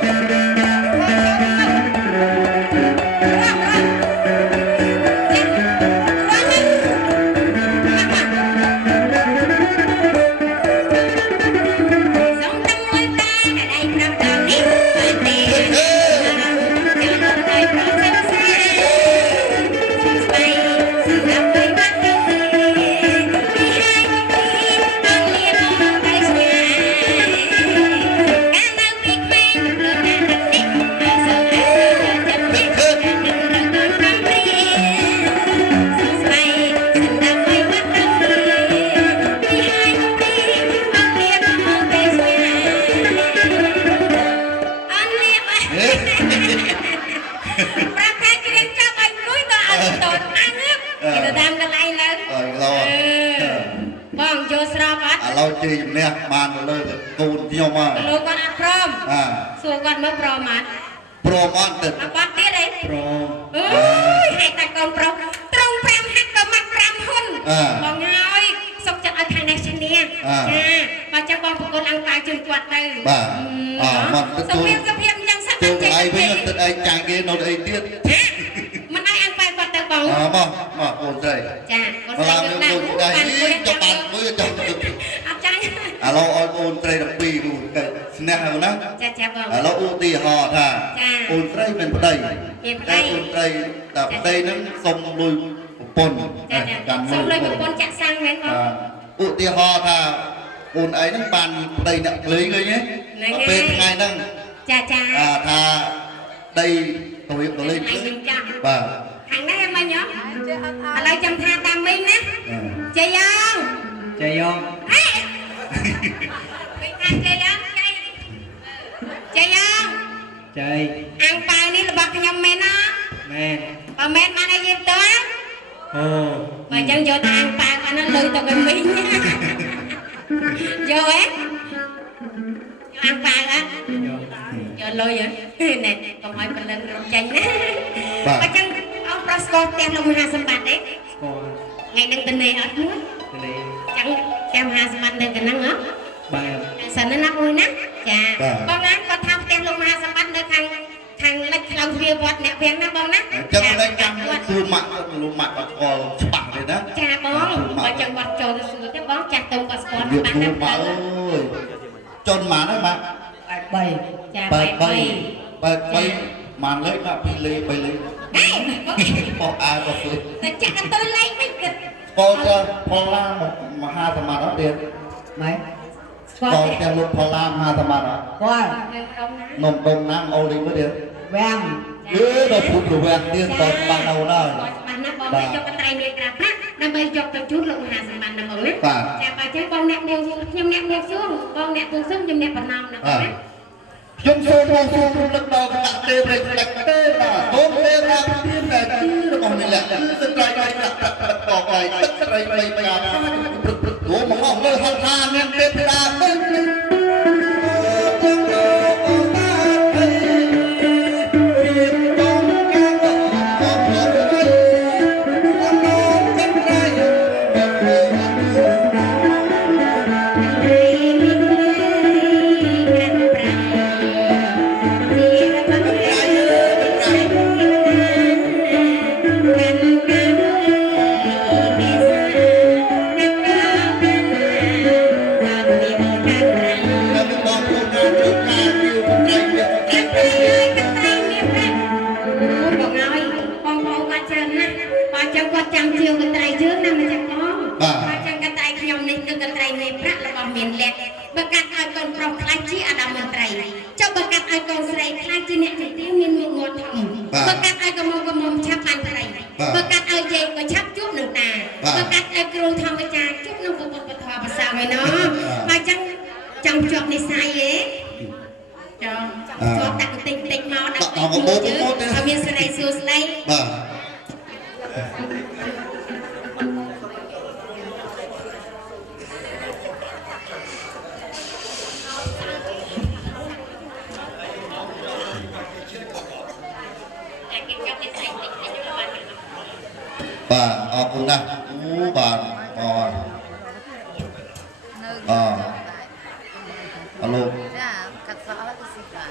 សុំតែមួយតាដែលដៃប្រាំដល់នេះបានទេចាំដល់ដៃប្រាំសិនស្អាតស្បៃសម្រាប់បីបាត់ទៅពីហើយពីអង្គលៀនមកទៅស្ងាយកាលនៅពីក្មេងខ្លួនណាស់នេះអាសរចាំនេះកាលនៅរកដល់ប្រាំព្រីស្បៃសម្រាប់បីបាត់ទៅពីហើយពីអង្គលៀនមកទៅស្ងាយ អនលៀបប្រាប់ថាគ្រៀងចាប់ឲ្យគួយទៅឲ្យតូនអញគេទៅតាមកន្លែងលើ អើយឡោ បងចូលស្របអត់ ឥឡូវជ័យជំនះបានទៅលើកូនខ្ញុំហ่า លោកគាត់អត់ព្រម បាទ សួរគាត់មើលព្រមអត់ ព្រមអត់ទៅ មកគាត់ទៀតអី ព្រម អើយហេតុតែកូនប្រុសត្រង់5ហាត់ក៏មក5ហ៊ុនបងហើយសុកចិត្តឲ្យខាងនេះឈ្នះចាបើចាំបងប្រកួតអង្គការជួយគាត់ទៅ បាទមកទៅ សុភាពសុភាពអញ្ចឹងសិន ទៅ តែ ឯងវិញទៅឯងចាញ់គេនៅអីទៀត មិនឲ្យអង្គការគាត់ទៅបង មកកូនស្រី ចាកូនស្រី ឡើង យក លើ ណា កូនដៃ បានមួយ ចុះបានមួយចុះ អត់ចាញ់ ឥឡូវឲ្យកូនស្រី12នោះទៅស្នះហើយណា ចាបង ឥឡូវឧទាហរណ៍ថាកូនស្រីមានប្តី មានប្តី តែកូនស្រីតែប្តីហ្នឹងសុំលុយប្រពន្ធ ចាសូមលុយប្រពន្ធចាក់សាំងមែនបង ឧទាហរណ៍ថាកូនឯងហ្នឹងបានប្តីអ្នកភ្លេងឃើញទេពេលថ្ងៃហ្នឹង ចា ថាដីទៅរៀបទៅលេង ថ្ងៃវិញចា បាទ ខាងនេះមិញហ៎ឥឡូវចាំថាតាមមីងណាជ័យយ៉ង ចៃយ៉ង អេមីងថាជ័យយ៉ងជ័យយ៉ង ចៃ អង្គប៉ាវនេះរបស់ខ្ញុំមែនណា មែន បើមែនបានឲ្យយើងទៅ អូ បើអញ្ចឹងយកតែអង្គប៉ាវអានោះលុយទៅឲ្យមីងយកហ៎ អាប៉ាអត់យកលុយណែកុំឲ្យបលឹងរំចាញ់ណាអញ្ចឹងអស់ប្រុសស្គាល់ផ្ទះលោកមហាសម្បត្តិទេស្គាល់ថ្ងៃនឹងទៅនេះអត់មួយចឹងផ្ទះមហាសម្បត្តិនៅកណ្ដឹងហ៎បាទសិនណាមួយណាចាបងណាគាត់ថាផ្ទះលោកមហាសម្បត្តិនៅខាងលិចខ្លៅទ្វារវត្តអ្នកព្រាំងណាបងណាចឹងតែចាំគ្រូម៉ាក់លោកម៉ាក់គាត់ស្គាល់ច្បាស់ទេណាចាបងបើចឹងគាត់ចូលទៅសួរទេបងចាស់ទៅគាត់ស្គាល់ច្បាស់ណាស់បងអើយចនម៉ាក់ហ្នឹងម៉ាក់83ចា83ម៉ានលេខម៉ាក់2លេខ3លេខបោះអាក៏ធ្វើតែចាក់ទៅលេខវិញគិតបងទៅផល្លាមហាសមត្ថអត់ទៀតម៉េចបងទៅលោកផល្លាមហាសមត្ថអត់គាត់នំដុំណាំអូលីមើលទៀតវាំងដល់ពុទ្ធរវាំងទៀតបងបានដល់ណាបានណាបងយកកន្ត្រៃនេះក្រាបណាដើម្បីយកទៅជូនលោកមហាសម្បត្តិណាបងណាចាបើចឹងបងអ្នកនាងខ្ញុំអ្នកនាងសួងបងអ្នកពងសឹងខ្ញុំអ្នកបណ្ណំណាបងណាខ្ញុំសូមបងសូមរំលឹកដល់គណៈទេវរាជលេខទេបាទសូមទេវរាជទានតែគឺរបស់នេះគឺស្ត្រៃស្ត្រៃបកឲ្យទឹកស្រីបីបាត់ព្រឹកព្រឹកមកលើហៅថាមានទេវតាទៅបាទអរគុណណាស់អូបាទអរអឡូចាកាត់សក់ទៅស៊ីបាន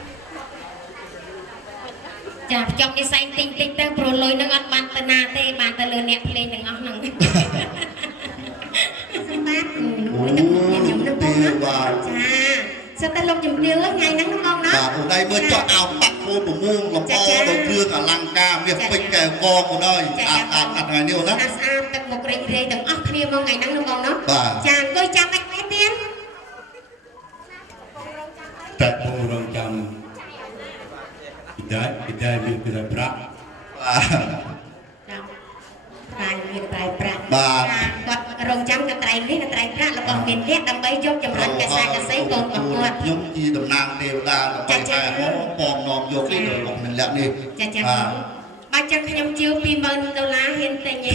ចាភ្ជាប់និស័យតិចតិចទៅព្រោះលុយនឹងអត់បានទៅណាទេបានទៅលើអ្នកភ្លេងទាំងអស់ហ្នឹងសម្បត្តិមួយទឹកខ្ញុំនឹងបងណាចាសិតតែលោកជំទាវថ្ងៃហ្នឹងបងណាបាទអូនឯងមើលចោះអោបាក់គោប្រមួងលំអដល់គ្រឿងអលង្ការមាសពេជ្រកែវកងមកដល់អាថ្ងៃនេះណាស្អាតទឹកមុខរីករាយទាំងអស់គ្នាមកថ្ងៃហ្នឹងបងណាចាអង្គុយចាំឯងទៀតតែពងរងចាំពីដែរមានពីដែរប្រាក់ចាមានត្រៃប្រាក់បាទគាត់រងចាំកត្រៃនេះកត្រៃប្រាក់របស់មានលក្ខដើម្បីយកចម្រិតកសាកសីកូនរបស់គាត់ខ្ញុំជាតំណាងទេវតាដើម្បីតែពំនាំយកនេះរបស់មានលក្ខនេះចាបាទចឹងខ្ញុំជឿ$20000ហ៊ានទិញទេ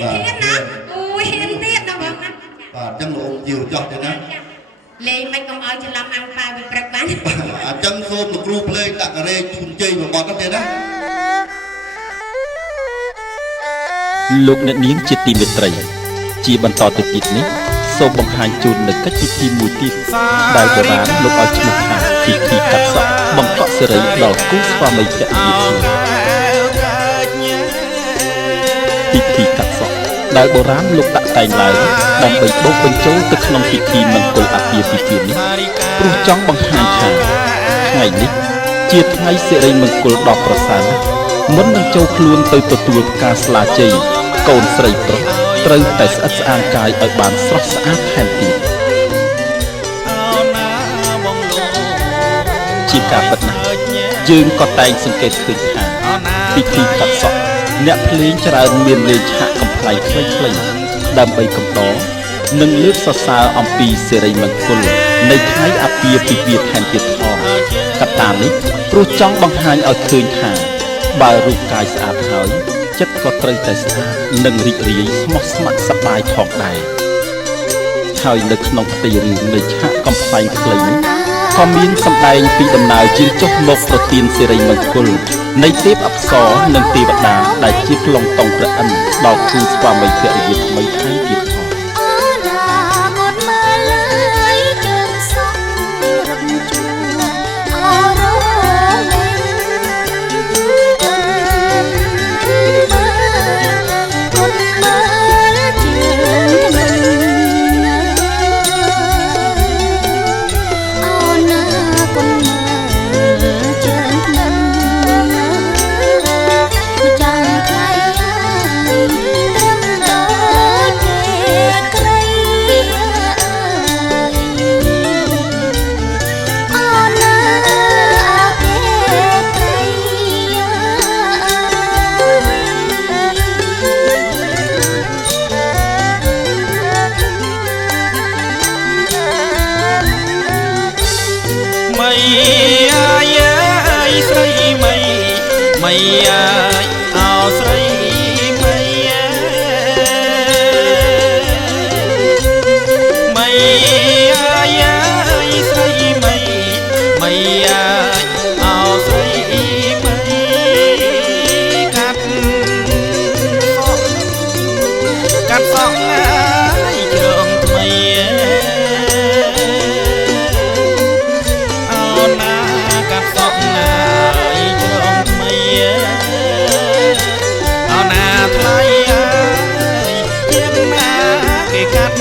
ហ៊ានណាអូយហ៊ានទៀតណាបងណាបាទចឹងលោកជឿចោះទេណាលេងមិនកុំឲ្យច្រឡំអង្គប៉ាវាព្រឹកបានអញ្ចឹងសូមលោកគ្រូភ្លេងដាក់ការ៉េជូនជ័យមួយបទទៅណាលោកអ្នកនាងជាទីមេត្រីជាបន្តទៅទៀតនេះសូមបង្ហាញជូននៅកិច្ចពិធីមួយទៀតដែលបុរាណលោកឲ្យឈ្មោះថាពិធីកាត់សក់បង្កក់សិរីដល់គូស្វាមីភរិយាពិធីកាត់សក់ដែលបុរាណលោកដាក់តែងឡើងដើម្បីបូកបញ្ចូលទៅក្នុងពិធីមង្គលអាពាហ៍ពិពាហ៍នេះព្រោះចង់បង្ហាញថាថ្ងៃនេះជាថ្ងៃសិរីមង្គលដ៏ប្រសើរមុននឹងចូលខ្លួនទៅទទួលផ្កាស្លាជ័យកូនស្រីប្រុសត្រូវតែស្អិតស្អាងកាយឲ្យបានស្រស់ស្អាតថែមទៀតជាការពិតណាស់យើងក៏តែងសង្កេតឃើញថាពិធីកាត់សក់អ្នកភ្លេងច្រើនមានលេងឆាកកំប្លែងខ្លីៗដើម្បីកំដរនិងលើកសរសើរអំពីសិរីមង្គលនៃថ្ងៃអាពាហ៍ពិពាហ៍ថែមទៀតផងកត្តានេះព្រោះចង់បង្ហាញឲ្យឃើញថាបើរូបកាយស្អាតហើយចិត្តក៏ត្រូវតែស្អាតនិងរីករាយស្មោះស្ម័គ្រសប្បាយផងដែរ ហើយនៅក្នុងផ្ទៃរឿងនៃឆាកកំប្លែងខ្លីនោះក៏មានសម្ដែងពីដំណើរជាងចុះមកប្រទានសិរីមង្គលនៃទេពអប្សរនិងទេវតាដែលជាប្លង់តុងព្រះឥន្ទដល់គូស្វាមីភរិយាថ្មីថែមទៀតផងគេកាត់